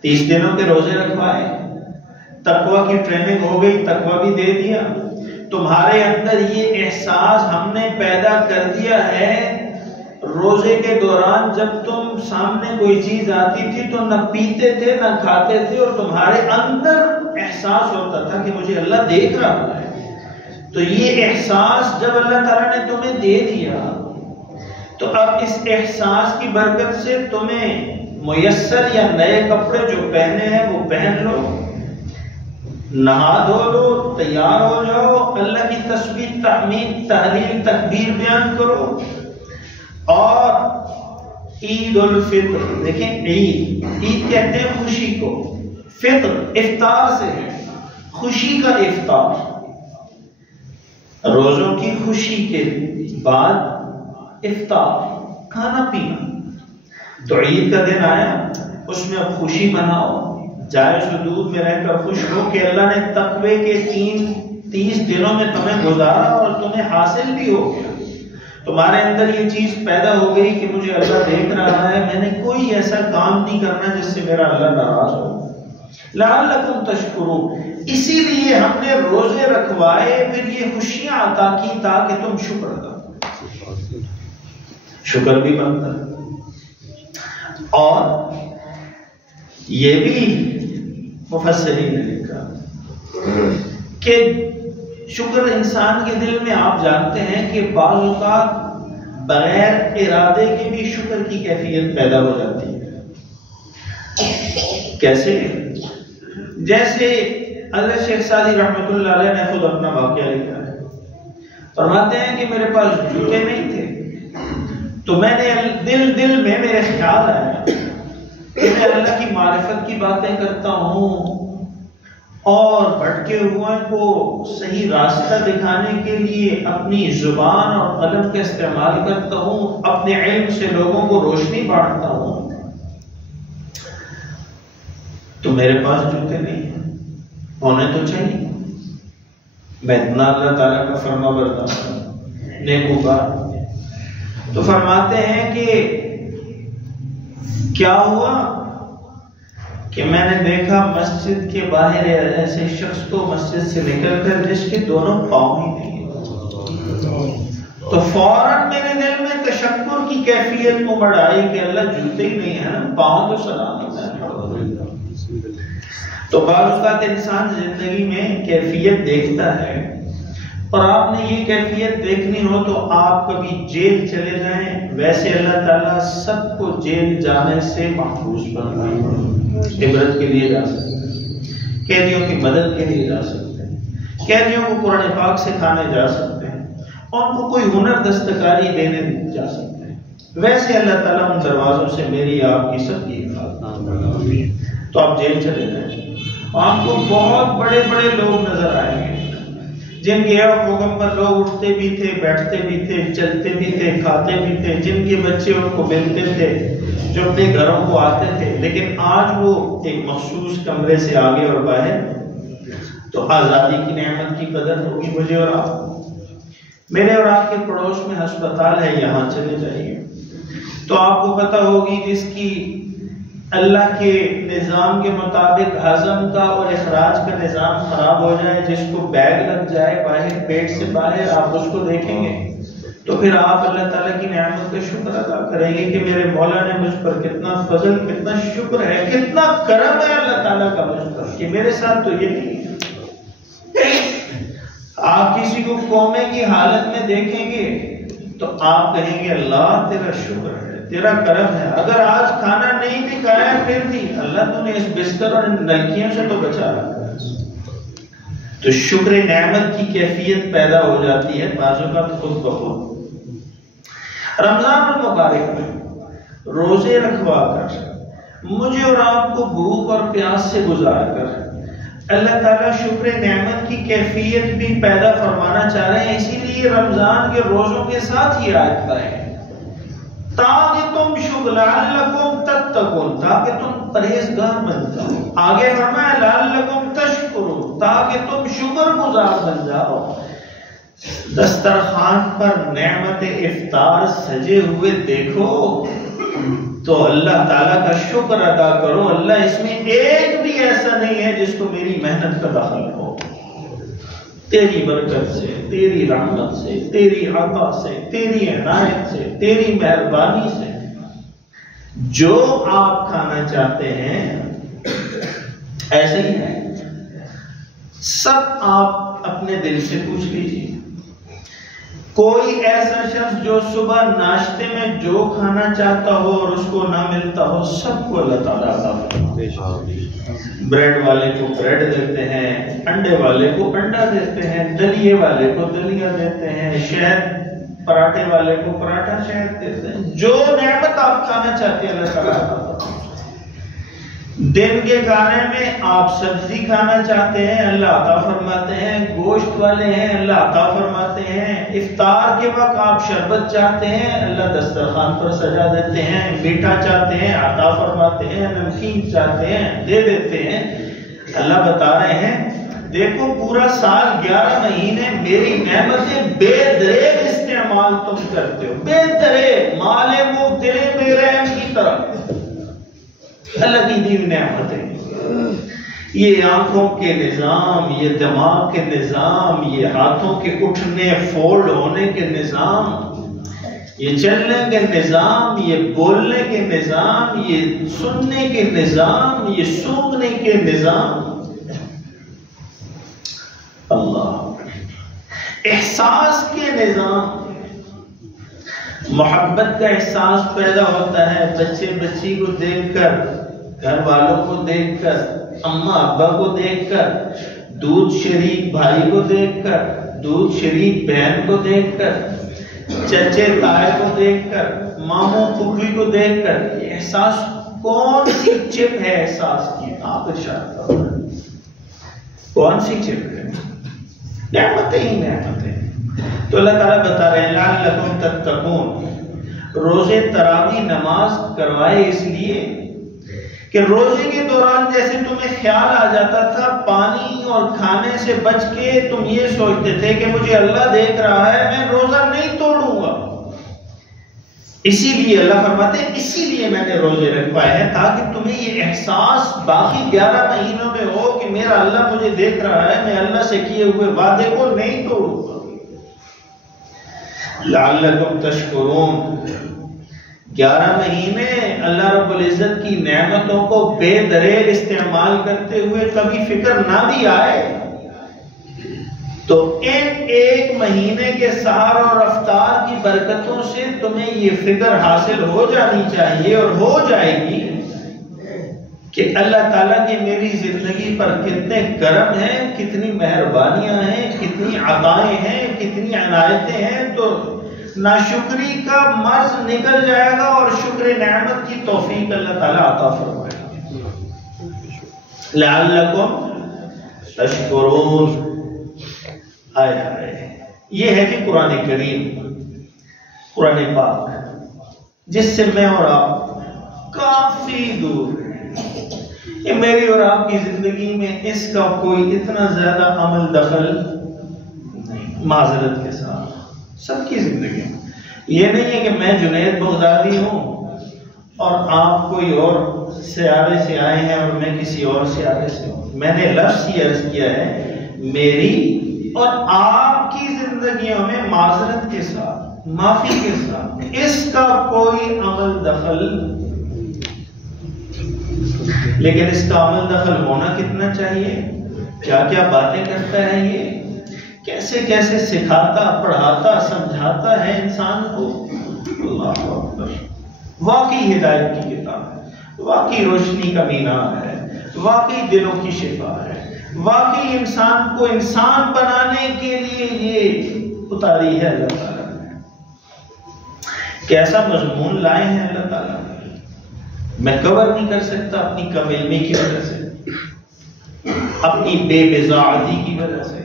30 دنوں کے روزے رکھوائے، تقوی کی ٹریننگ ہو گئی، تقوی بھی دے دیا، تمہارے اندر یہ احساس ہم نے پیدا کر دیا ہے۔ روزے کے دوران جب تم سامنے کوئی چیز آتی تھی تو نہ پیتے تھے نہ کھاتے تھے، اور تمہارے اندر احساس ہوتا تھا کہ مجھے اللہ دیکھ رہا ہے۔ تو یہ احساس جب اللہ تعالیٰ نے تمہیں دے دیا تو اب اس احساس کی برکت سے تمہیں میسر یا نئے کپڑے جو پہنے ہیں وہ پہن لو، نہا دھو لو، تیار ہو جاؤ، اللہ کی تسبیح، تحمید، تحلیل، تکبیر بیان کرو، اور عید الفطر، دیکھیں عید کہتے ہیں خوشی کو، فطر افطار سے ہے، خوشی کا افطار، روزوں کی خوشی کے بعد افطار، کھانا پینا۔ تو عید کا دن آیا، اس میں اب خوشی مناؤ، جائز حدود میں رہ کر خوش ہو کہ اللہ نے تقوی کے 30 دنوں میں تمہیں گزارا اور تمہیں حاصل بھی ہو گیا، تمہارے اندر یہ چیز پیدا ہو گئی کہ مجھے اللہ دیکھ رہا ہے، میں نے کوئی ایسا کام نہیں کرنا جس سے میرا اللہ ناراض ہو۔ لعلکم تشکرون، اسی لیے ہم نے روزے رکھوائے، پھر یہ خوشیاں عطا کی تاکہ تم شکر ادا کرو۔ شکر بھی بنتا ہے، اور یہ بھی مفسرین نے لکھا کہ شکر انسان کے دل میں، آپ جانتے ہیں کہ بعض اوقات بغیر ارادے کے بھی شکر کی کیفیت پیدا ہو جاتی ہے۔ کیسے؟ جیسے حضرت شیخ سعدی رحمۃ اللہ علیہ نے خود اپنا واقعہ لکھا ہے، فرماتے ہیں کہ میرے پاس جوتے نہیں تھے، تو میں نے دل میں میرے خیال آیا کہ میں اللہ کی معرفت کی باتیں کرتا ہوں اور بھٹکے ہوئے کو صحیح راستہ دکھانے کے لیے اپنی زبان اور قلم کا استعمال کرتا ہوں، اپنے علم سے لوگوں کو روشنی بانٹتا ہوں، تو میرے پاس جوتے نہیں ہیں، ہونے تو چاہیے، میں اتنا اللہ تعالیٰ کا فرما بردار نیکوکار۔ تو فرماتے ہیں کہ کیا ہوا کہ میں نے دیکھا مسجد کے باہر ایسے شخص کو مسجد سے نکل کر جس کے دونوں پاؤں ہی نہیں، تو فوراً میرے دل میں تشکر کی کیفیت امڑ آئی کہ اللہ جوتے ہی نہیں ہیں، پاؤں تو سلامت ہے۔ تو بعض اوقات انسان زندگی میں کیفیت دیکھتا ہے، اور آپ نے یہ کیفیت دیکھنی ہو تو آپ کبھی جیل چلے جائیں، ویسے اللہ تعالیٰ سب کو جیل جانے سے محفوظ بنائے، عبرت کے لیے جا سکتے ہیں، قیدیوں کی مدد کے لیے جا سکتے ہیں، قیدیوں کو قرآن پاک سکھانے جا سکتے ہیں، ان کو کوئی ہنر دستکاری دینے جا سکتے ہیں، ویسے اللہ تعالیٰ ان دروازوں سے میری آپ کی سب کی حفاظت۔ تو آپ جیل چلے جائیں، آپ کو بہت بڑے بڑے لوگ نظر آئیں گے جن کے حکم پر لوگ اٹھتے بھی تھے، بیٹھتے بھی تھے، چلتے بھی تھے، کھاتے بھی تھے، جن کے بچے ان کو ملتے تھے، جو اپنے گھروں کو آتے تھے، لیکن آج وہ ایک مخصوص کمرے سے آگے اور باہر۔ تو آزادی کی نعمت کی قدر ہوگی مجھے اور آپ۔ میرے اور آپ کے پڑوس میں ہسپتال ہے، یہاں چلے جائیے تو آپ کو پتہ ہوگی جس کی اللہ کے نظام کے مطابق ہضم کا اور اخراج کا نظام خراب ہو جائے، جس کو بیگ لگ جائے باہر، پیٹ سے باہر، آپ اس کو دیکھیں گے تو پھر آپ اللہ تعالیٰ کی نعمت کا شکر ادا کریں گے کہ میرے مولا نے مجھ پر کتنا فضل، کتنا شکر ہے، کتنا کرم ہے اللہ تعالیٰ کا مجھ پر کہ میرے ساتھ تو یہ نہیں ہے۔ آپ کسی کو قومے کی حالت میں دیکھیں گے تو آپ کہیں گے اللہ تیرا شکر ہے، تیرا کرم ہے، اگر آج کھانا نہیں بھی کھایا پھر بھی اللہ تو نے اس بستر اور ان نلکیوں سے تو بچا رکھا ہے۔ تو شکر نعمت کی کیفیت پیدا ہو جاتی ہے بعض اوقات خود بخود۔ رمضان المبارک میں روزے رکھوا کر مجھے اور آپ کو بھوک اور پیاس سے گزار کر اللہ تعالیٰ شکر نعمت کی کیفیت بھی پیدا فرمانا چاہ رہے ہیں، اسی لیے رمضان کے روزوں کے ساتھ یہ آیت ہے تاکہ تم شکر لعلکم تتقون، تاکہ تم پرہیزگار بن جاؤ۔ آگے فرمایا لعلکم تشکرون، تاکہ تم شکر گزار بن جاؤ۔ دسترخوان پر نعمت افطار سجے ہوئے دیکھو تو اللہ تعالیٰ کا شکر ادا کرو، اللہ اس میں ایک بھی ایسا نہیں ہے جس کو میری محنت کا دخل ہو، تیری برکت سے، تیری رحمت سے، تیری عطا سے، تیری عنایت سے، تیری مہربانی سے جو آپ کھانا چاہتے ہیں ایسے ہی ہے۔ سب آپ اپنے دل سے پوچھ لیجیے، کوئی ایسا شخص جو صبح ناشتے میں جو کھانا چاہتا ہو اور اس کو نہ ملتا ہو، سب کو اللہ تعالیٰ عطا فرمائے۔ بریڈ والے کو بریڈ دیتے ہیں، انڈے والے کو انڈا دیتے ہیں، دلیے والے کو دلیا دیتے ہیں، شہد پراٹھے والے کو پراٹھا شہد دیتے ہیں. جو نعمت آپ کھانا چاہتے ہیں اللہ تعالیٰ عطا فرماتے ہیں. دن کے کھانے میں آپ سبزی کھانا چاہتے ہیں اللہ عطا فرماتے ہیں. گوشت والے ہیں اللہ عطا فرماتے ہیں. افطار کے وقت آپ شربت چاہتے ہیں اللہ دسترخوان پر سجا دیتے ہیں. میٹھا چاہتے ہیں عطا فرماتے ہیں. نمکین چاہتے ہیں دے دیتے ہیں. اللہ بتا رہے ہیں دیکھو پورا سال 11 مہینے میری نعمتیں بے دریغ استعمال تم کرتے ہو. بے دریغ مال مبتلے بے رحم کی طرح اللہ کی دی نعمتیں. یہ آنکھوں کے نظام، یہ دماغ کے نظام، یہ ہاتھوں کے اٹھنے فولڈ ہونے کے نظام، یہ چلنے کے نظام، یہ بولنے کے نظام، یہ سننے کے نظام، یہ سونگنے کے نظام. اللہ احساس کے نظام. محبت کا احساس پیدا ہوتا ہے بچے بچی کو دیکھ کر، گھر والوں کو دیکھ کر، اماں ابا کو دیکھ کر، دودھ شریک بھائی کو دیکھ کر، دودھ شریک بہن کو دیکھ کر، چچے تائے کو دیکھ کر، ماموں پھوپھی کو دیکھ کر. یہ احساس کون سی چپ ہے احساس کی؟ آپ ارشاد فرمائیں کون سی چپ ہے؟ نعمتیں ہی نعمتیں. تو اللہ تعالیٰ بتا رہے ہیں لعلکم تتقون. روزے تراویح نماز کروائے اس لیے کہ روزے کے دوران جیسے تمہیں خیال آ جاتا تھا پانی اور کھانے سے بچ کے تم یہ سوچتے تھے کہ مجھے اللہ دیکھ رہا ہے میں روزہ نہیں توڑوں گا. اسی لیے اللہ فرماتے ہیں اسی لیے میں نے روزے رکھوائے ہیں تاکہ تمہیں یہ احساس باقی 11 مہینوں میں ہو کہ میرا اللہ مجھے دیکھ رہا ہے، میں اللہ سے کیے ہوئے وعدے کو نہیں توڑوں گا. لعلکم تشکرون. 11 مہینے اللہ رب العزت کی نعمتوں کو بے دریغ استعمال کرتے ہوئے کبھی فکر نہ بھی آئے تو ایک مہینے کے سحر اور افطار کی برکتوں سے تمہیں یہ فکر حاصل ہو جانی چاہیے اور ہو جائے گی کہ اللہ تعالیٰ کی میری زندگی پر کتنے کرم ہیں، کتنی مہربانیاں ہیں، کتنی عطائیں ہیں، کتنی عنایتیں ہیں. تو ناشکری کا مرض نکل جائے گا اور شکر نعمت کی توفیق اللہ تعالیٰ عطا فرمائے گا. لعلکم تشکرون. یہ ہے کہ قرآن کریم، قرآن پاک جس سے میں اور آپ کافی دور ہیں. یہ میری اور آپ کی زندگی میں اس کا کوئی اتنا زیادہ عمل دخل نہیں. معذرت کے ساتھ سب کی زندگی میں یہ نہیں ہے کہ میں جنید بغدادی ہوں اور آپ کوئی اور سیارے سے آئے ہیں اور میں کسی اور سیارے سے ہوں. میں نے لفظ یہ عرض کیا ہے میری اور آپ کی زندگیوں میں معذرت کے ساتھ، معافی کے ساتھ اس کا کوئی عمل دخل. لیکن اس کا عمل دخل ہونا کتنا چاہیے؟ کیا کیا باتیں کرتا ہے یہ، کیسے کیسے سکھاتا پڑھاتا سمجھاتا ہے انسان کو. اللہ اکبر. واقعی ہدایت کی کتاب ہے، واقعی روشنی کا مینار ہے، واقعی دلوں کی شفا ہے، واقعی انسان کو انسان بنانے کے لیے یہ اتاری ہے اللہ تعالیٰ نے. کیسا مضمون لائے ہیں اللہ تعالیٰ نے، میں کور نہیں کر سکتا اپنی کم علمی کی وجہ سے، اپنی بے بضاعتی کی وجہ سے،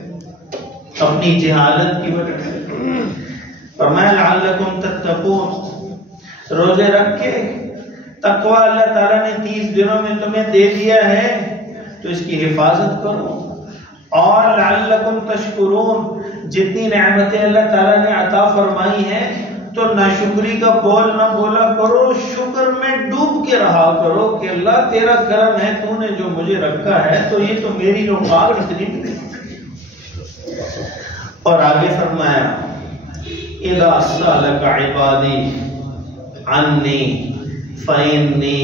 اپنی جہالت کی وجہ سے. فرمایا لعلکم تتقون. روزے رکھ کے تقوی اللہ تعالیٰ نے 30 دنوں میں تمہیں دے دیا ہے تو اس کی حفاظت کرو. اور لعلکم تشکرون. جتنی نعمتیں اللہ تعالیٰ نے عطا فرمائی ہیں تو ناشکری کا بول نہ بولا کرو، شکر میں ڈوب کے رہا کرو کہ اللہ تیرا کرم ہے، تو نے جو مجھے رکھا ہے تو یہ تو میری اوقات اتنی نہیں. اور آگے فرمایا اذا سألک عبادی عنی فإنی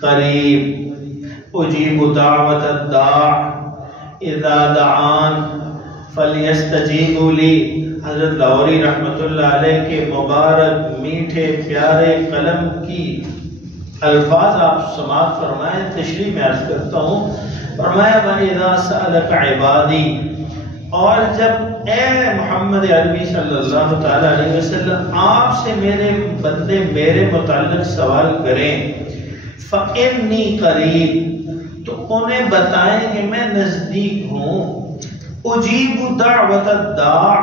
قریب اجیب دعوت الداع اذا دعان فلیستجیبوا لی. حضرت لاہوری رحمت اللہ علیہ کے مبارک میٹھے پیارے قلم کی الفاظ آپ سماعت فرمائیں. تشریح میں عرض کرتا ہوں. فرمایا وَإِذَا سَأَلَكَ عِبَادِي. اور جب اے محمد عربی صلی اللہ تعالی علیہ وسلم آپ سے میرے بندے میرے متعلق سوال کریں فإنی قریب، تو انہیں بتائیں کہ میں نزدیک ہوں، اجیب دعوت الداع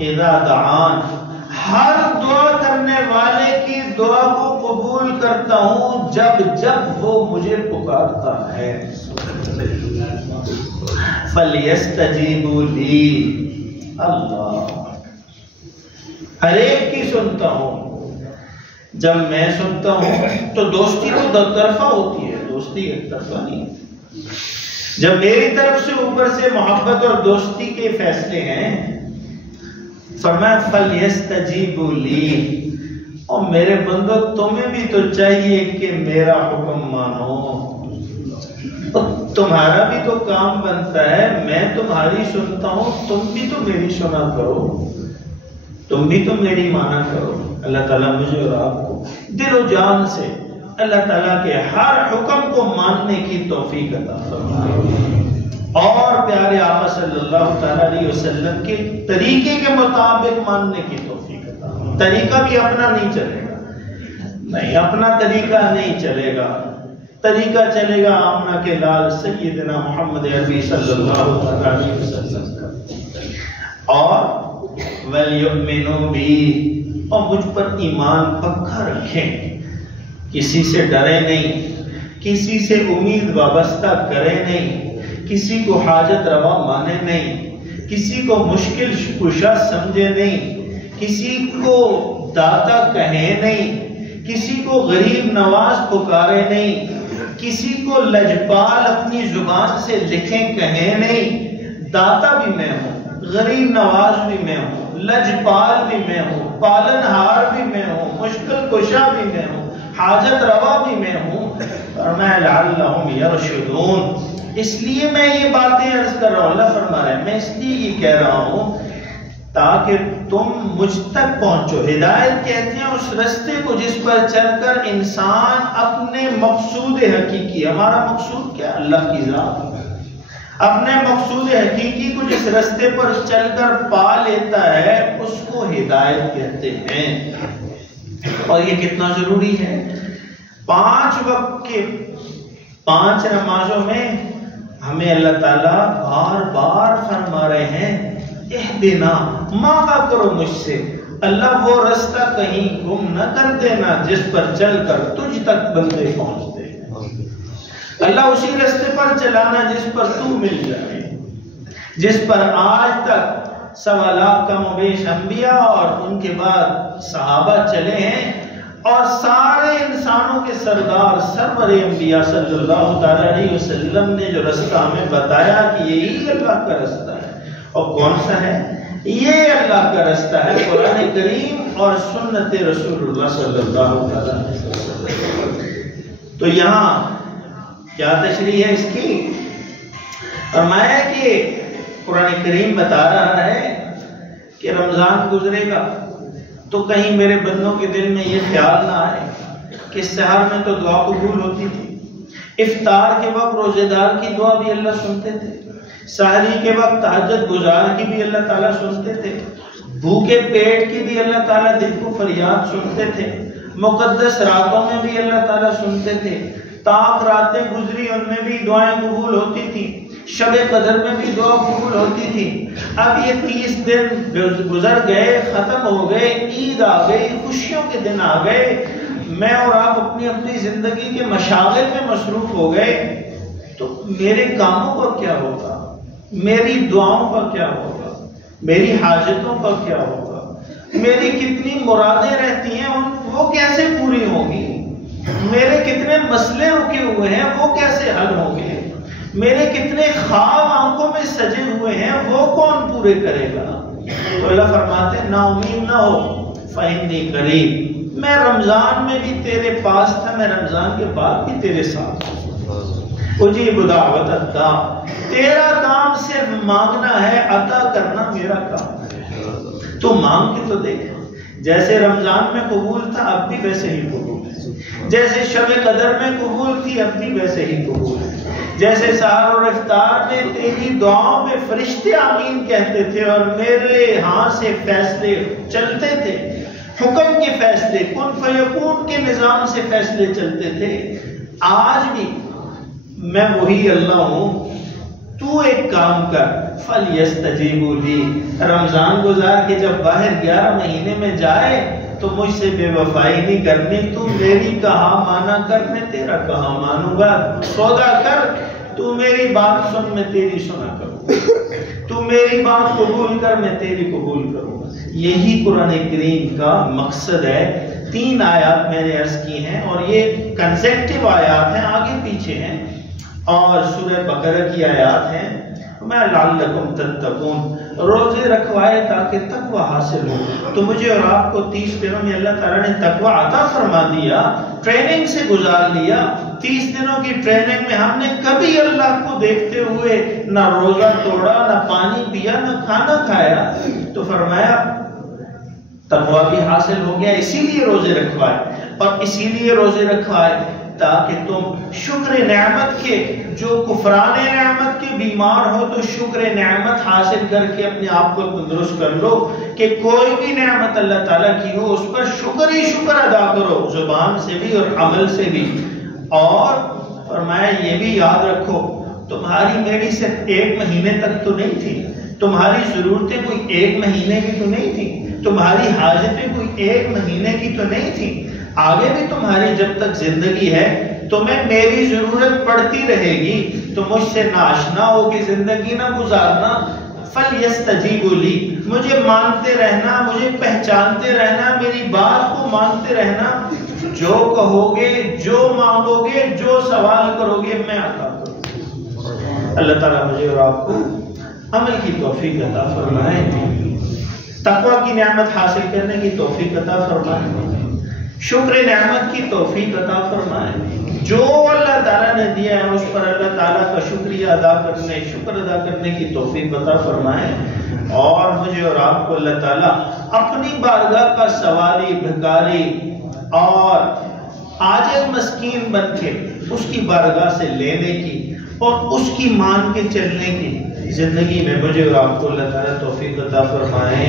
اذا دعان، ہر دعا کرنے والے کی دعا کو قبول کرتا ہوں جب جب وہ مجھے پکارتا ہے۔ فَلْيَسْتَجِيبُوا لِي، اللہ ہر ایک کی سنتا ہوں۔ جب میں سنتا ہوں تو دوستی تو دو طرفہ ہوتی ہے، دوستی ایک طرفہ نہیں۔ جب میری طرف سے اوپر سے محبت اور دوستی کے فیصلے ہیں، فرمایا فَلْيَسْتَجِيبُوا لِي، اور میرے بندو تمہیں بھی تو چاہیے کہ میرا حکم مانو، تمہارا بھی تو کام بنتا ہے، میں تمہاری سنتا ہوں، تم بھی تو میری سنا کرو، تم بھی تو میری مانا کرو۔ اللہ تعالیٰ مجھے اور آپ کو دل و جان سے اللہ تعالیٰ کے ہر حکم کو ماننے کی توفیق عطا فرمائے، اور پیارے آقا صلی اللہ تعالیٰ علیہ وسلم کے طریقے کے مطابق ماننے کی توفیق عطا فرمائے۔ طریقہ بھی اپنا نہیں چلے گا، نہیں اپنا طریقہ نہیں چلے گا، طریقہ چلے گا آمنہ کے لال سیدنا محمد عربی صلی اللہ تعالیٰ علیہ وسلم کا۔ اور وَلْيُؤْمِنُوا بِي، اور مجھ پر ایمان پکا رکھیں، کسی سے ڈرے نہیں، کسی سے امید وابستہ کرے نہیں، کسی کو حاجت روا مانے نہیں، کسی کو مشکل کشا سمجھے نہیں، کسی کو داتا کہے نہیں، کسی کو غریب نواز پکارے نہیں، کسی کو لجپال اپنی زبان سے لکھیں کہیں نہیں۔ داتا بھی میں ہوں، غریب نواز بھی میں ہوں، لجپال بھی میں ہوں، پالن ہار بھی میں ہوں، مشکل کشا بھی میں ہوں، حاجت روا بھی میں ہوں۔ فرمایا لعلہم یرشدون، اس لیے میں یہ باتیں عرض کر رہا ہوں، اللہ فرما رہے ہیں میں اس لیے یہ کہہ رہا ہوں تاکہ تم مجھ تک پہنچو۔ ہدایت کہتے ہیں اس رستے کو جس پر چل کر انسان اپنے مقصود حقیقی، ہمارا مقصود کیا؟ اللہ کی ذات، اپنے مقصود حقیقی کو جس رستے پر چل کر پا لیتا ہے اس کو ہدایت کہتے ہیں۔ اور یہ کتنا ضروری ہے، 5 وقت کے 5 نمازوں میں ہمیں اللہ تعالیٰ بار بار فرما رہے ہیں اہدنا، مانگا کرو مجھ سے اللہ وہ رستہ کہیں گم نہ کر دینا جس پر چل کر تجھ تک بندے پہنچتے ہیں۔ اللہ اسی رستے پر چلانا جس پر تو مل جائے، جس پر آج تک 1.25 لاکھ کم و بیش انبیاء اور ان کے بعد صحابہ چلے ہیں، اور سارے انسانوں کے سردار سرور انبیاء صلی اللہ تعالی علیہ وسلم نے جو رستہ ہمیں بتایا کہ یہی اللہ کا رستہ ہے، اور کون سا ہے؟ یہ اللہ کا رستہ ہے، قرآن کریم اور سنت رسول اللہ صلی اللہ علیہ وسلم۔ تو یہاں کیا تشریح ہے اس کی؟ فرمایا کہ قرآن کریم بتا رہا ہے کہ رمضان گزرے گا تو کہیں میرے بندوں کے دل میں یہ خیال نہ آئے کہ سحر میں تو دعا قبول ہوتی تھی، افطار کے وقت روزے دار کی دعا بھی اللہ سنتے تھے، سحری کے وقت تہجد گزار کی بھی اللہ تعالیٰ سنتے تھے، بھوکے پیٹ کی بھی اللہ تعالیٰ دل کو فریاد سنتے تھے، مقدس راتوں میں بھی اللہ تعالیٰ سنتے تھے، تاک راتیں گزری ان میں بھی دعائیں قبول ہوتی تھی، شب قدر میں بھی دعا قبول ہوتی تھی۔ اب یہ 30 دن گزر گئے، ختم ہو گئے، عید آ گئی، خوشیوں کے دن آ گئے، میں اور آپ اپنی اپنی زندگی کے مشاغل میں مصروف ہو گئے، تو میرے کاموں کا کیا ہوگا؟ میری دعاؤں کا کیا ہوگا؟ میری حاجتوں کا کیا ہوگا؟ میری کتنی مرادیں رہتی ہیں وہ کیسے پوری ہوں گی؟ میرے کتنے مسئلے رکے ہوئے ہیں وہ کیسے حل ہوں گے؟ میرے کتنے خواب آنکھوں میں سجے ہوئے ہیں وہ کون پورے کرے گا؟ تو اللہ فرماتے ہیں نا امید نہ ہو، فإنی قریب، میں رمضان میں بھی تیرے پاس تھا، میں رمضان کے بعد بھی تیرے ساتھ ہوں۔ اجیب دعوت الداع، تیرا کام صرف مانگنا ہے، عطا کرنا میرا کام ہے۔ تو مانگ کے تو دیکھ، جیسے رمضان میں قبول تھا اب بھی ویسے ہی قبول ہے، جیسے شب قدر میں قبول تھی اب بھی ویسے ہی قبول ہے، جیسے سحر اور افطار میں تیری دعاؤں میں فرشتے آمین کہتے تھے اور میرے ہاں سے فیصلے چلتے تھے، حکم کے فیصلے، کن فیکون کے نظام سے فیصلے چلتے تھے، آج بھی میں وہی اللہ ہوں۔ تو ایک کام کر، فَلْيَسْتَجِيبُوا لِي، رمضان گزار کے جب باہر 11 مہینے میں جائے تو مجھ سے بے وفائی نہیں کرنی، تو میری کہا مانا کر، میں تیرا کہا مانوں گا، سودا کر، تو میری بات سن میں تیری سنا کروں، تو میری بات قبول کر میں تیری قبول کروں گا۔ یہی قرآن کریم کا مقصد ہے۔ 3 آیات میں نے عرض کی ہیں اور یہ کنسیکٹیو آیات ہیں، آگے پیچھے ہیں، اور سورہ بقرہ کی آیات ہیں۔ میں لعلکم تتقون، روزے رکھوائے تاکہ تقوی حاصل ہو۔ تو مجھے اور آپ کو 30 دنوں میں اللہ تعالیٰ نے تقوی عطا فرما دیا، ٹریننگ سے گزار لیا۔ 30 دنوں کی ٹریننگ میں ہم نے کبھی اللہ کو دیکھتے ہوئے نہ روزہ توڑا، نہ پانی پیا، نہ کھانا کھایا، تو فرمایا تقوی بھی حاصل ہو گیا، اسی لیے روزے رکھوائے، اور اسی لیے روزے رکھوائے تاکہ تم شکر نعمت کے، جو کفران نعمت کے بیمار ہو تو شکر نعمت حاصل کر کے اپنے آپ کو تندرست کر لو، کہ کوئی بھی نعمت اللہ تعالیٰ کی ہو اس پر شکر ہی شکر ادا کرو، زبان سے بھی اور عمل سے بھی۔ اور فرمایا یہ بھی یاد رکھو، تمہاری میری صرف 1 مہینے تک تو نہیں تھی، تمہاری ضرورتیں کوئی 1 مہینے کی تو نہیں تھی، تمہاری حاجتیں کوئی 1 مہینے کی تو نہیں تھی، آگے بھی تمہاری جب تک زندگی ہے تمہیں میری ضرورت پڑتی رہے گی، تو مجھ سے ناشنا ہوگی زندگی نہ گزارنا۔ فَلْيَسْتَجِيبُوا لِي، مجھے مانتے رہنا، مجھے پہچانتے رہنا، میری بات کو مانتے رہنا، جو کہو گے، جو مانگو گے، جو سوال کرو گے میں عطا کروں گا۔ اللہ تعالیٰ مجھے اور آپ کو عمل کی توفیق عطا فرمائے، تقوی کی نعمت حاصل کرنے کی توفیق عطا فرمائے، شکر نعمت کی توفیق عطا فرمائے، جو اللہ تعالیٰ نے دیا ہے اس پر اللہ تعالیٰ کا شکریہ ادا کرنے، شکر ادا کرنے کی توفیق عطا فرمائے، اور مجھے اور آپ کو اللہ تعالیٰ اپنی بارگاہ کا سوالی، بھکاری اور عاجز مسکین بن کے اس کی بارگاہ سے لینے کی اور اس کی مان کے چلنے کی زندگی میں مجھے اور آپ کو اللہ تعالیٰ توفیق عطا فرمائے۔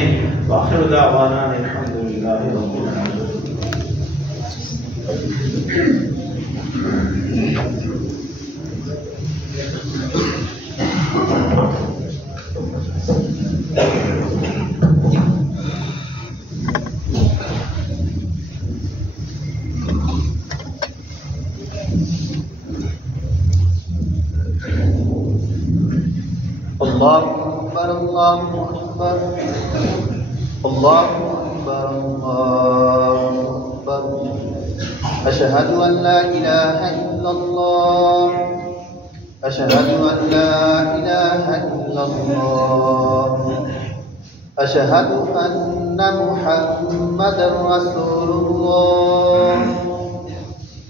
وآخر دعوانا الحمدللہ رب العالمین۔ اللہ اکبر، اللہ اکبر، اللہ اکبر، اللہ اکبر، اشہد ان لا الہ الا اللہ، اشہد ان لا الہ الا اللہ، اشہد ان محمد رسول اللہ،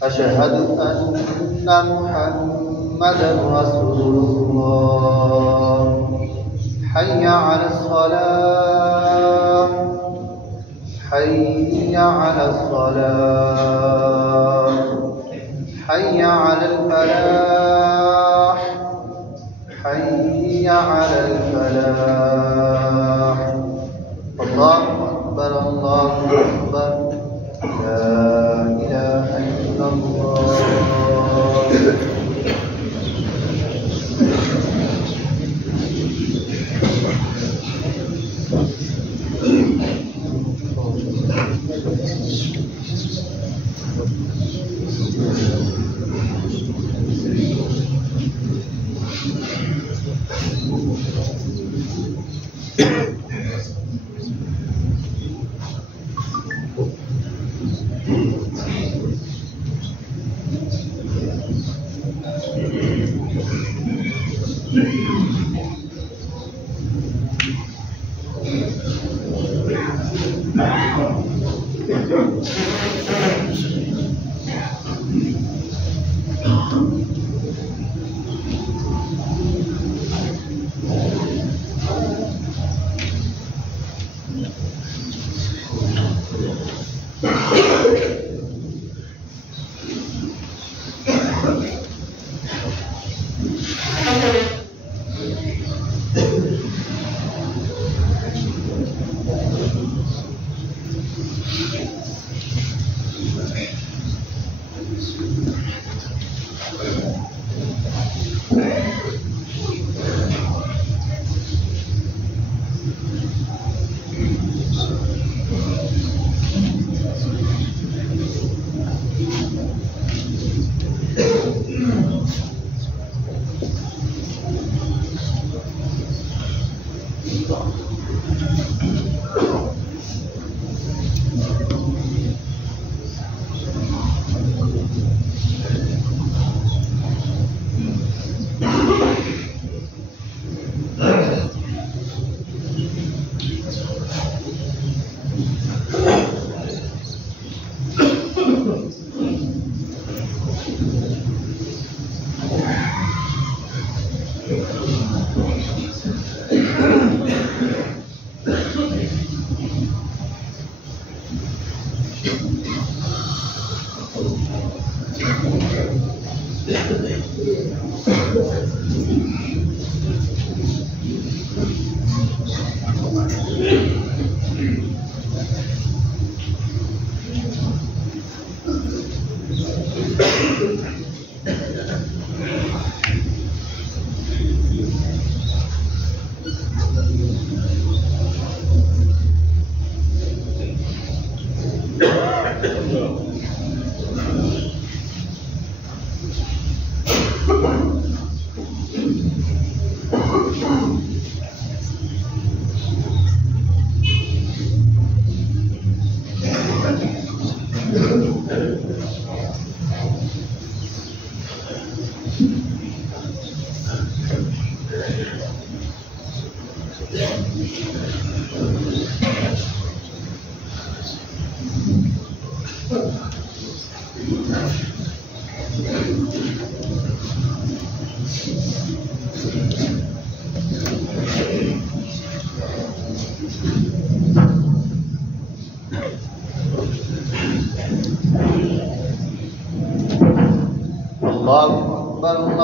اشہد ان محمد رسول اللہ، حی علی الصلاة، حی علی الصلاة، حی علی الفلاح، حی علی الفلاح، اللہ اکبر، اللہ اکبر، لا الہ الا اللہ۔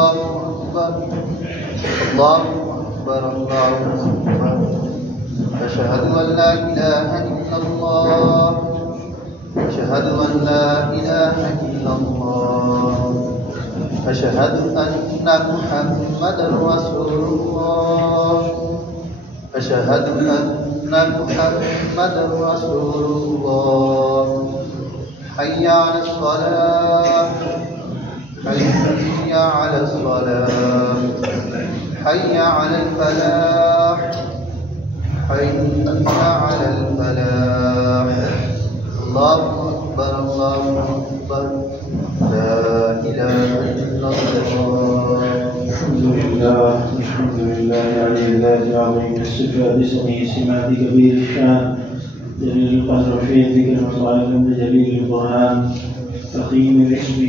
الله أكبر الله أكبر الله أكبر أشهد أن لا إله إلا الله أشهد أن لا إله إلا الله أشهد أن محمدا رسول الله أشهد أن محمدا رسول الله حي على الصلاة حي على الصلاة حي على الفلاح حي على الفلاح الله أكبر الله أكبر لا إله إلا الله الحمد لله علي الذات عظيم الصفات اسمه سمات كبير الشان جليل القدر في ذكر وصائب بجليل القرآن فخيم الاسم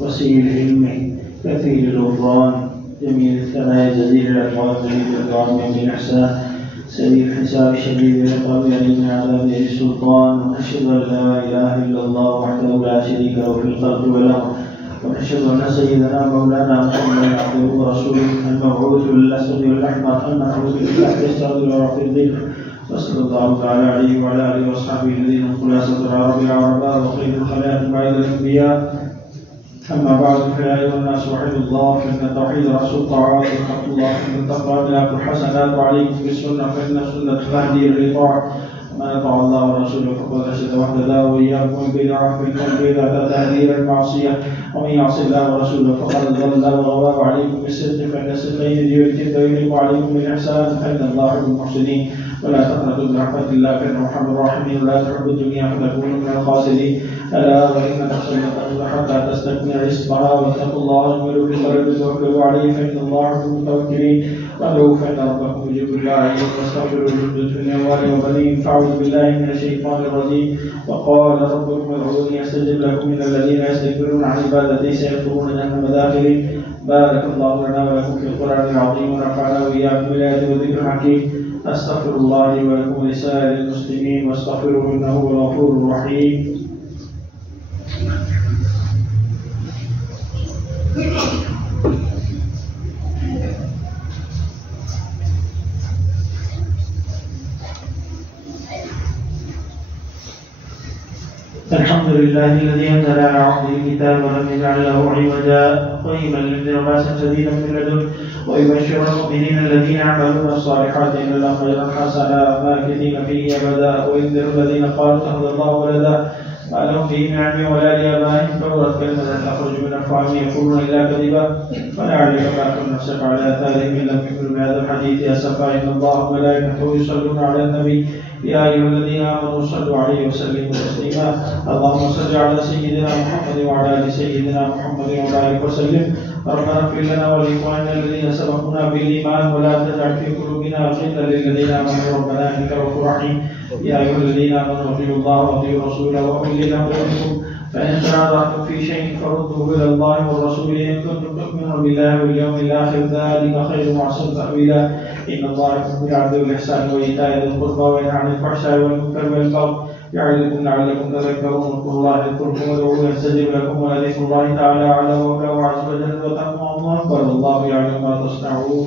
وسيل العلم كثير الغفران جميل الثناء جزيل الألقاب جليل الكرم بالإحسان سريع الحساب شديد العقاب عليم عذابه السلطان ونشهد أن لا إله إلا الله وحده لا شريك له في الخلق والأمر ونشهد أن سيدنا مولانا محمدا عبده ورسوله المبعوث للأسد والأحمر المبعوث للأسد ورفع الذكر وصلى الله تعالى عليه وعلى آله وأصحابه الذين خلاصة العرب العرباء وخير الخلائق بعد الأنبياء أما بعد فيا أيها الناس وحدوا الله فإن التوحيد رأس الطاعات واتقوا الله فإن التقوى ملاك الحسنات وعليكم بالسنة فإن السنة تهدي للطاعة ومن أطاع الله ورسوله فقد رشد واهتدى وإياكم البدعة فإن البدعة تهدي إلى المعصية ومن يعص الله ورسوله فقد ضل وغوى وعليكم بالصدق فإن الصدق يهدي ويتم ويغلب عليكم بالإحسان فإن الله يحب المحسنين ولا تقنطوا من رحمة الله فإنه أرحم الراحمين ولا تحبوا الدنيا فتكونوا من الخاسرين ألا وإن نفسا لتموت حتى تستكمل رزقها واتقوا الله واجملوا في الطلب وتوكلوا عليه فإن الله يحب المتوكلين وادعوا فإن ربكم يجيب الداعين واستغفروا جند الدنيا وبنين فاعوذ بالله من الشيطان الرجيم وقال ربكم ادعوني أستجب لكم من الذين يستكبرون عن عبادتي سيدخلون جهنم داخلين بارك الله لنا ولكم في القرآن العظيم ونفعنا وإياكم بالآيات والذكر الحكيم أستغفر الله ولكم ولسائر المسلمين واستغفروه إنه هو الغفور الرحيم. الحمد لله الذي أنزل على عبده الكتاب ولم يجعل له عوجا قيما لينذر بأسا شديدا من لدنه ويبشر المؤمنين الذين يعملون الصالحات أن لهم أجرا حسنا ماكثين فيه أبدا وينذر الذين قالوا اتخذ الله ولدا ما لهم فيه من علم ولا لآبائهم كبرت كلمة تخرج من أفواههم يقولون إلا كذبا فلعلك باخع نفسك على آثارهم إن لم يؤمنوا بهذا الحديث أسفا إن الله وملائكته يصلون على النبي يا أيها الذين آمنوا صلوا عليه وسلموا تسليما اللهم صل على سيدنا محمد وعلى آل سيدنا محمد وبارك وسلم ربنا اغفر لنا ولإخواننا الذين سبقونا بالإيمان ولا تجعل في قلوبنا غلا للذين آمنوا ربنا إنك رؤوف رحيم يا أيها الذين آمنوا اطيعوا الله واطيعوا رسوله وأولي الأمر منكم فإن تنازعتم في شيء فردوه إلى الله والرسول إن كنتم تؤمنون بالله واليوم الآخر ذلك خير وأحسن تأويلا إن الله يأمر بالعدل والإحسان وإيتاء ذي القربى وينهى عن الفحشاء والمنكر والبغي يعظكم لعلكم تذكرون اذكروا الله يذكركم وادعوه يستجب لكم ولذكر الله تعالى أعلى وأولى عز وجل وتقوى الله أكبر والله يعلم ما تصنعون.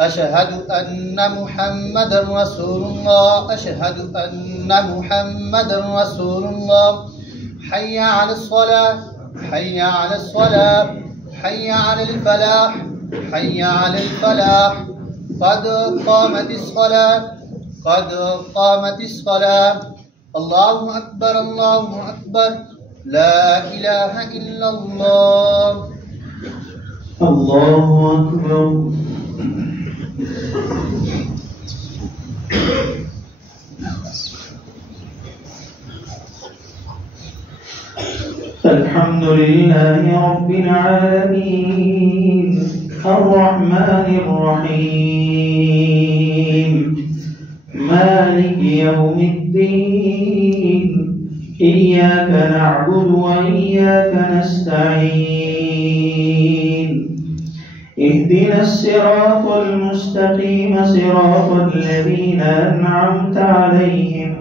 أشهد أن محمدا رسول الله أشهد أن محمدا رسول الله حي على الصلاة حي على الصلاة حي على الفلاح حي على الفلاح قد قامت الصلاة قد قامت الصلاة الله أكبر الله أكبر لا إله إلا الله الله أكبر الحمد لله رب العالمين الرحمن الرحيم مالك يوم الدين إياك نعبد وإياك نستعين اهدنا الصراط المستقيم صراط الذين أنعمت عليهم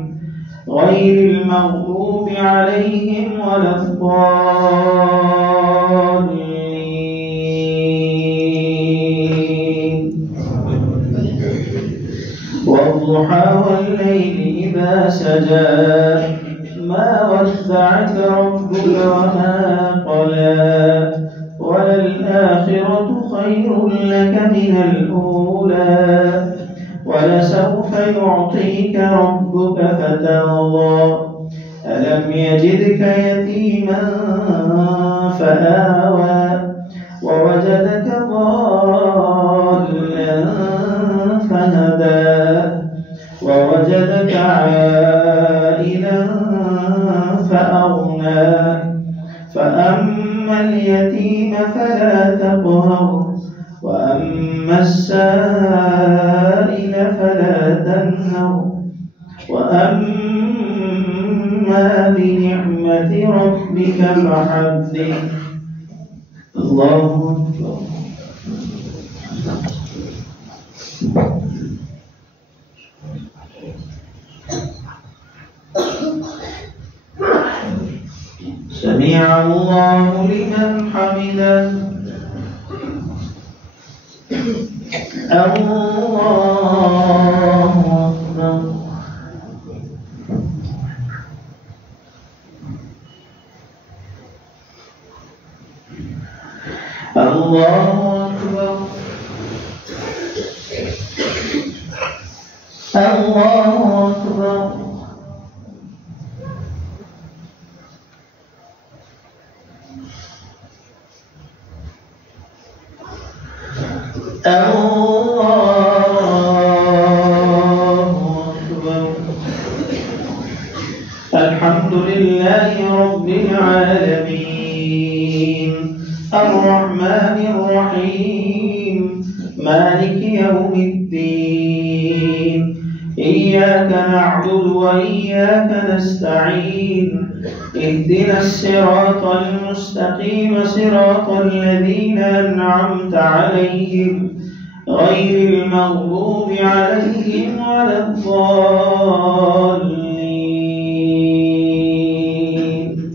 غير المغضوب عليهم ولا الضالين والضحى والليل إذا سجى ما ودعك ربك وما قلى وللآخرة خير لك من الأولى ولسوف يعطيك ربك فترضى ألم يجدك يتيما فآوى ووجدك ضالا فهدى ووجدك عائلا فأغنى فأما اليتيم فلا تقهر وأما السائل فلا تنهر وأما بنعمة ربك فحدث الله أكبر سمع الله لمن حمده الله أكبر الله أكبر الله أكبر الحمد لله رب العالمين الرحمن الرحيم مالك يوم الدين إياك نعبد وإياك نستعين اهدنا الصراط المستقيم صراط الذين أنعمت عليهم غير المغضوب عليهم ولا الضالين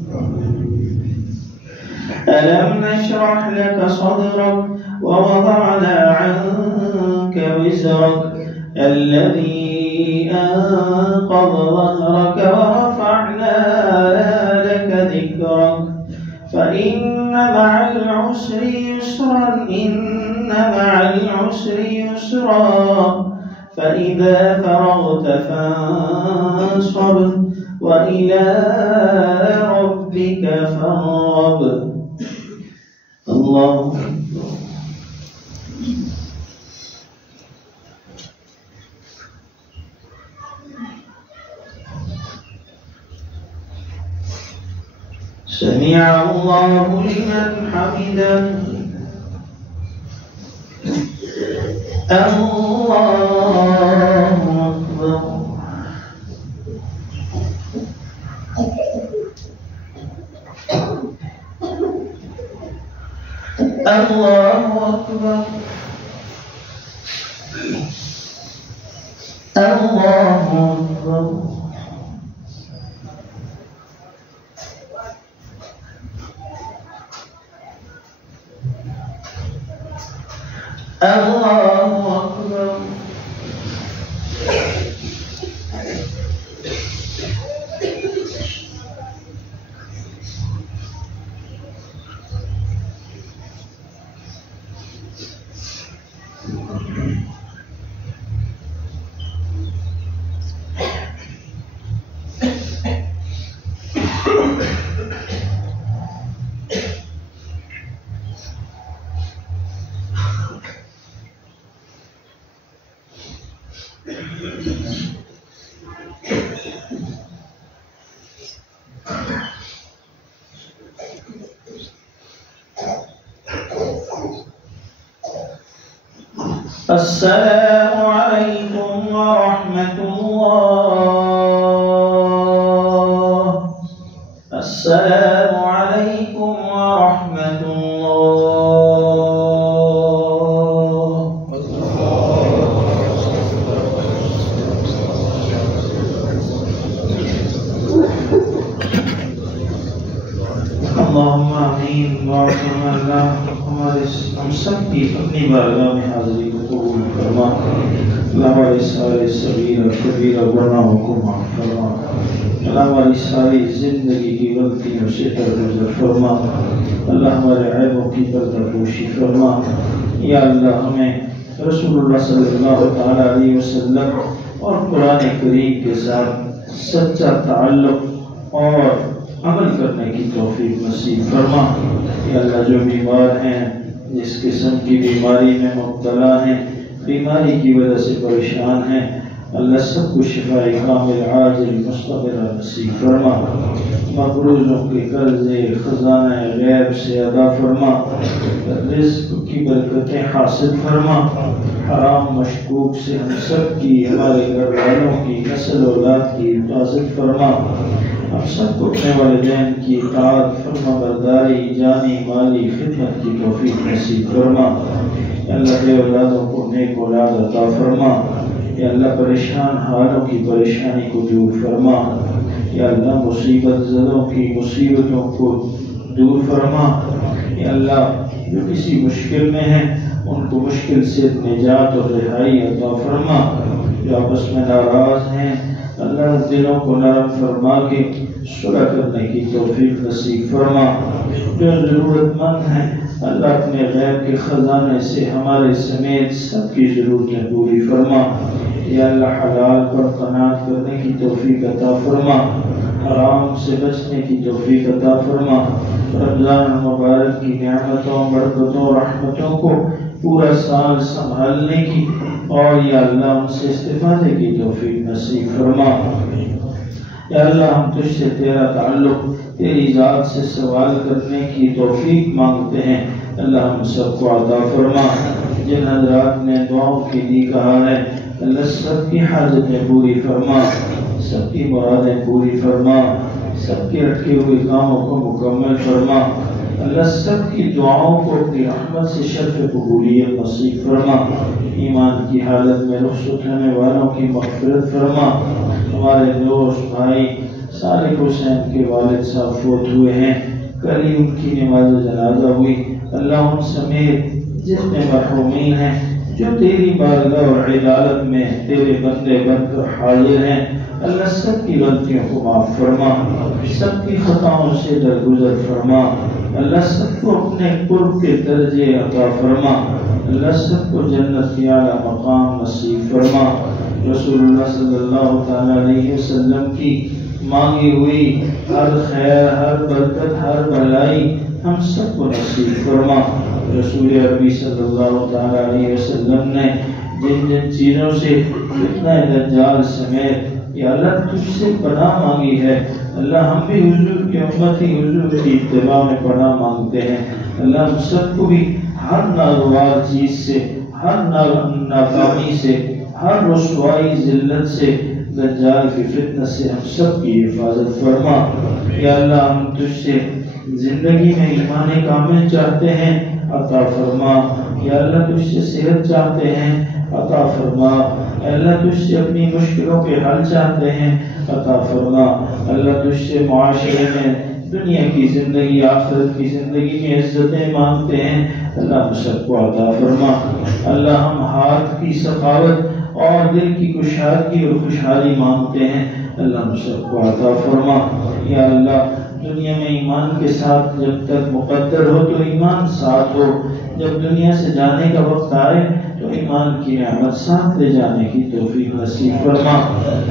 ألم نشرح لك صدرك ووضعنا عنك وزرك الذي أنقض ظهرك ورفعنا لك ذكرك فإن مع العسر يسرا إن مع العسر يسرا فإذا فرغت فانصب وإلى ربك فارغب الله أكبر سمع الله لمن حمده الله أكبر الله أكبر الله أكبر الله أكبر السلام علیکم ورحمۃ اللہ السلام علیکم ورحمۃ اللہم آمین وعظم اللہ ہم سب کی اپنی بارگاہ میں حاضری کو قبول فرما اللہ ہماری سارے صغیر کبیر گناہوں کو معاف فرما اللہ ہماری ساری زندگی کی غلطیوں سے درگزر فرما اللہ ہمارے عیبوں کی پردہ پوشی فرما یا اللہ ہمیں رسول اللہ صلی اللہ تعالیٰ علیہ وسلم اور قرآن کریم کے ساتھ سچا تعلق اور عمل کرنے کی توفیق نصیب فرما یا اللہ جو بیمار ہیں جس قسم کی بیماری میں مبتلا ہیں بیماری کی وجہ سے پریشان ہیں اللہ سب کو شفاء کامل عاجل مستقبل نصیب فرما مقروضوں کے قرضے خزانہ غیب سے ادا فرما رزق کی برکتیں حاصل فرما حرام مشکوک سے ہم سب کی ہمارے گھر والوں کی نسل اولاد کی حفاظت فرما ہم سب کو اپنے والدین کی اطاعت فرما برداری جانی مالی خدمت کی توفیق نصیب فرما اللہ کے اولادوں کو نیک اولاد عطا فرما یا اللہ پریشان حالوں کی پریشانی کو دور فرما یا اللہ مصیبت زدوں کی مصیبتوں کو دور فرما یا اللہ جو کسی مشکل میں ہیں ان کو مشکل سے نجات اور رہائی عطا فرما جو آپس میں ناراض ہیں اللہ دلوں کو نرم فرما کے صلح کرنے کی توفیق نصیب فرما جو ضرورت مند ہیں اللہ اپنے غیب کے خزانے سے ہمارے سمیت سب کی ضرورتیں پوری فرما یا اللہ حلال پر قناعت کرنے کی توفیق عطا فرما حرام سے بچنے کی توفیق عطا فرما رمضان المبارک کی نعمتوں برکتوں رحمتوں کو پورا سال سنبھالنے کی اور یا اللہ ان سے استفادے کی توفیق نصیب فرما یا اللہ ہم تجھ سے تیرا تعلق تیری ذات سے سوال کرنے کی توفیق مانگتے ہیں اللہ ہم سب کو عطا فرما جن حضرات نے دعاؤں کے لیے کہا ہے اللہ سب کی حاجتیں پوری فرما سب کی مرادیں پوری فرما سب کے رکھے ہوئے کاموں کو مکمل فرما اللہ سب کی دعاؤں کو اپنی رحمت سے شرف قبولیت نصیب فرما ایمان کی حالت میں رخصت ہونے والوں کی مغفرت فرما ہمارے دوست بھائی صالح حسین کے والد صاحب فوت ہوئے ہیں کل ہی ان کی نماز جنازہ ہوئی اللہ ان سمیت جتنے مرحومین ہیں جو تیری بارگاہ اور عدالت میں تیرے بندے بن کر حاضر ہیں اللہ سب کی غلطیوں کو معاف فرما سب کی خطاؤں سے درگزر فرما اللہ سب کو اپنے قرب کے درجے عطا فرما اللہ سب کو جنت کی اعلیٰ مقام نصیب فرما رسول اللہ صلی اللہ تعالیٰ علیہ وسلم کی مانگی ہوئی ہر خیر ہر برکت ہر بھلائی ہم سب کو نصیب فرما رسول عربی صلی اللہ تعالیٰ علیہ وسلم نے جن جن چیزوں سے فتنہ دجال سمیت یا اللہ تجھ سے پناہ مانگی ہے اللہ ہم بھی حضور کی امتی حضور کی اتباع میں پناہ مانگتے ہیں اللہ ہم سب کو بھی ہر ناگوار چیز سے ہر ناکامی سے ہر رسوائی ذلت سے دجال کی فتنہ سے ہم سب کی حفاظت فرما یا اللہ ہم تجھ سے زندگی میں ایمان کامل چاہتے ہیں عطا فرما یا اللہ تجھ سے صحت چاہتے ہیں عطا فرما اللہ تجھ سے اپنی مشکلوں کے حل چاہتے ہیں عطا فرما اللہ تجھ سے معاشرے میں دنیا کی زندگی آخرت کی زندگی میں عزتیں مانگتے ہیں اللہ ہم سب کو عطا فرما اللہ ہم ہاتھ کی سخاوت اور دل کی کشادگی اور خوشحالی مانگتے ہیں اللہ ہم سب کو عطا فرما یا اللہ دنیا میں ایمان کے ساتھ جب تک مقدر ہو تو ایمان ساتھ ہو جب دنیا سے جانے کا وقت آئے تو ایمان کی نعمت ساتھ لے جانے کی توفیق نصیب فرما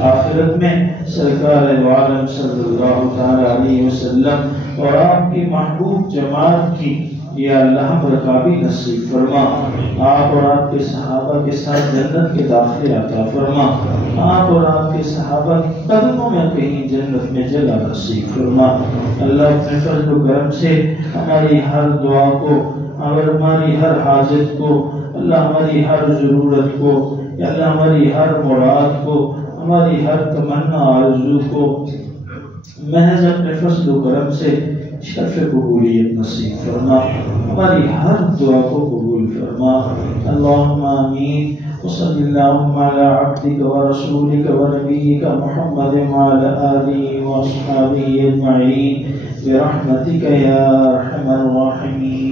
آخرت میں سرکار عالم صلی اللہ تعالی علیہ وسلم اور آپ کی محبوب جماعت کی یا اللہ ہم رکابی نصیب فرما، آپ اور آپ کے صحابہ کے ساتھ جنت کے داخلے عطا فرما، آپ اور آپ کے صحابہ کے قدموں میں کہیں جنت میں جگہ نصیب فرما۔ اللہ اپنے فضل و کرم سے ہماری ہر دعا کو اور ہماری ہر حاجت کو، اللہ ہماری ہر ضرورت کو، یا اللہ ہماری ہر مراد کو، ہماری ہر تمنا آرزو کو محض اپنے فضل و کرم سے شرف قبولیت نصیب فرما، ہماری ہر دعا کو قبول فرما۔ اللہم آمین۔ وصلی اللہم علی عبدک ورسولک ونبیک محمد وعلی آلہ واصحابہ اجمعین برحمتک یا ارحم الراحمین۔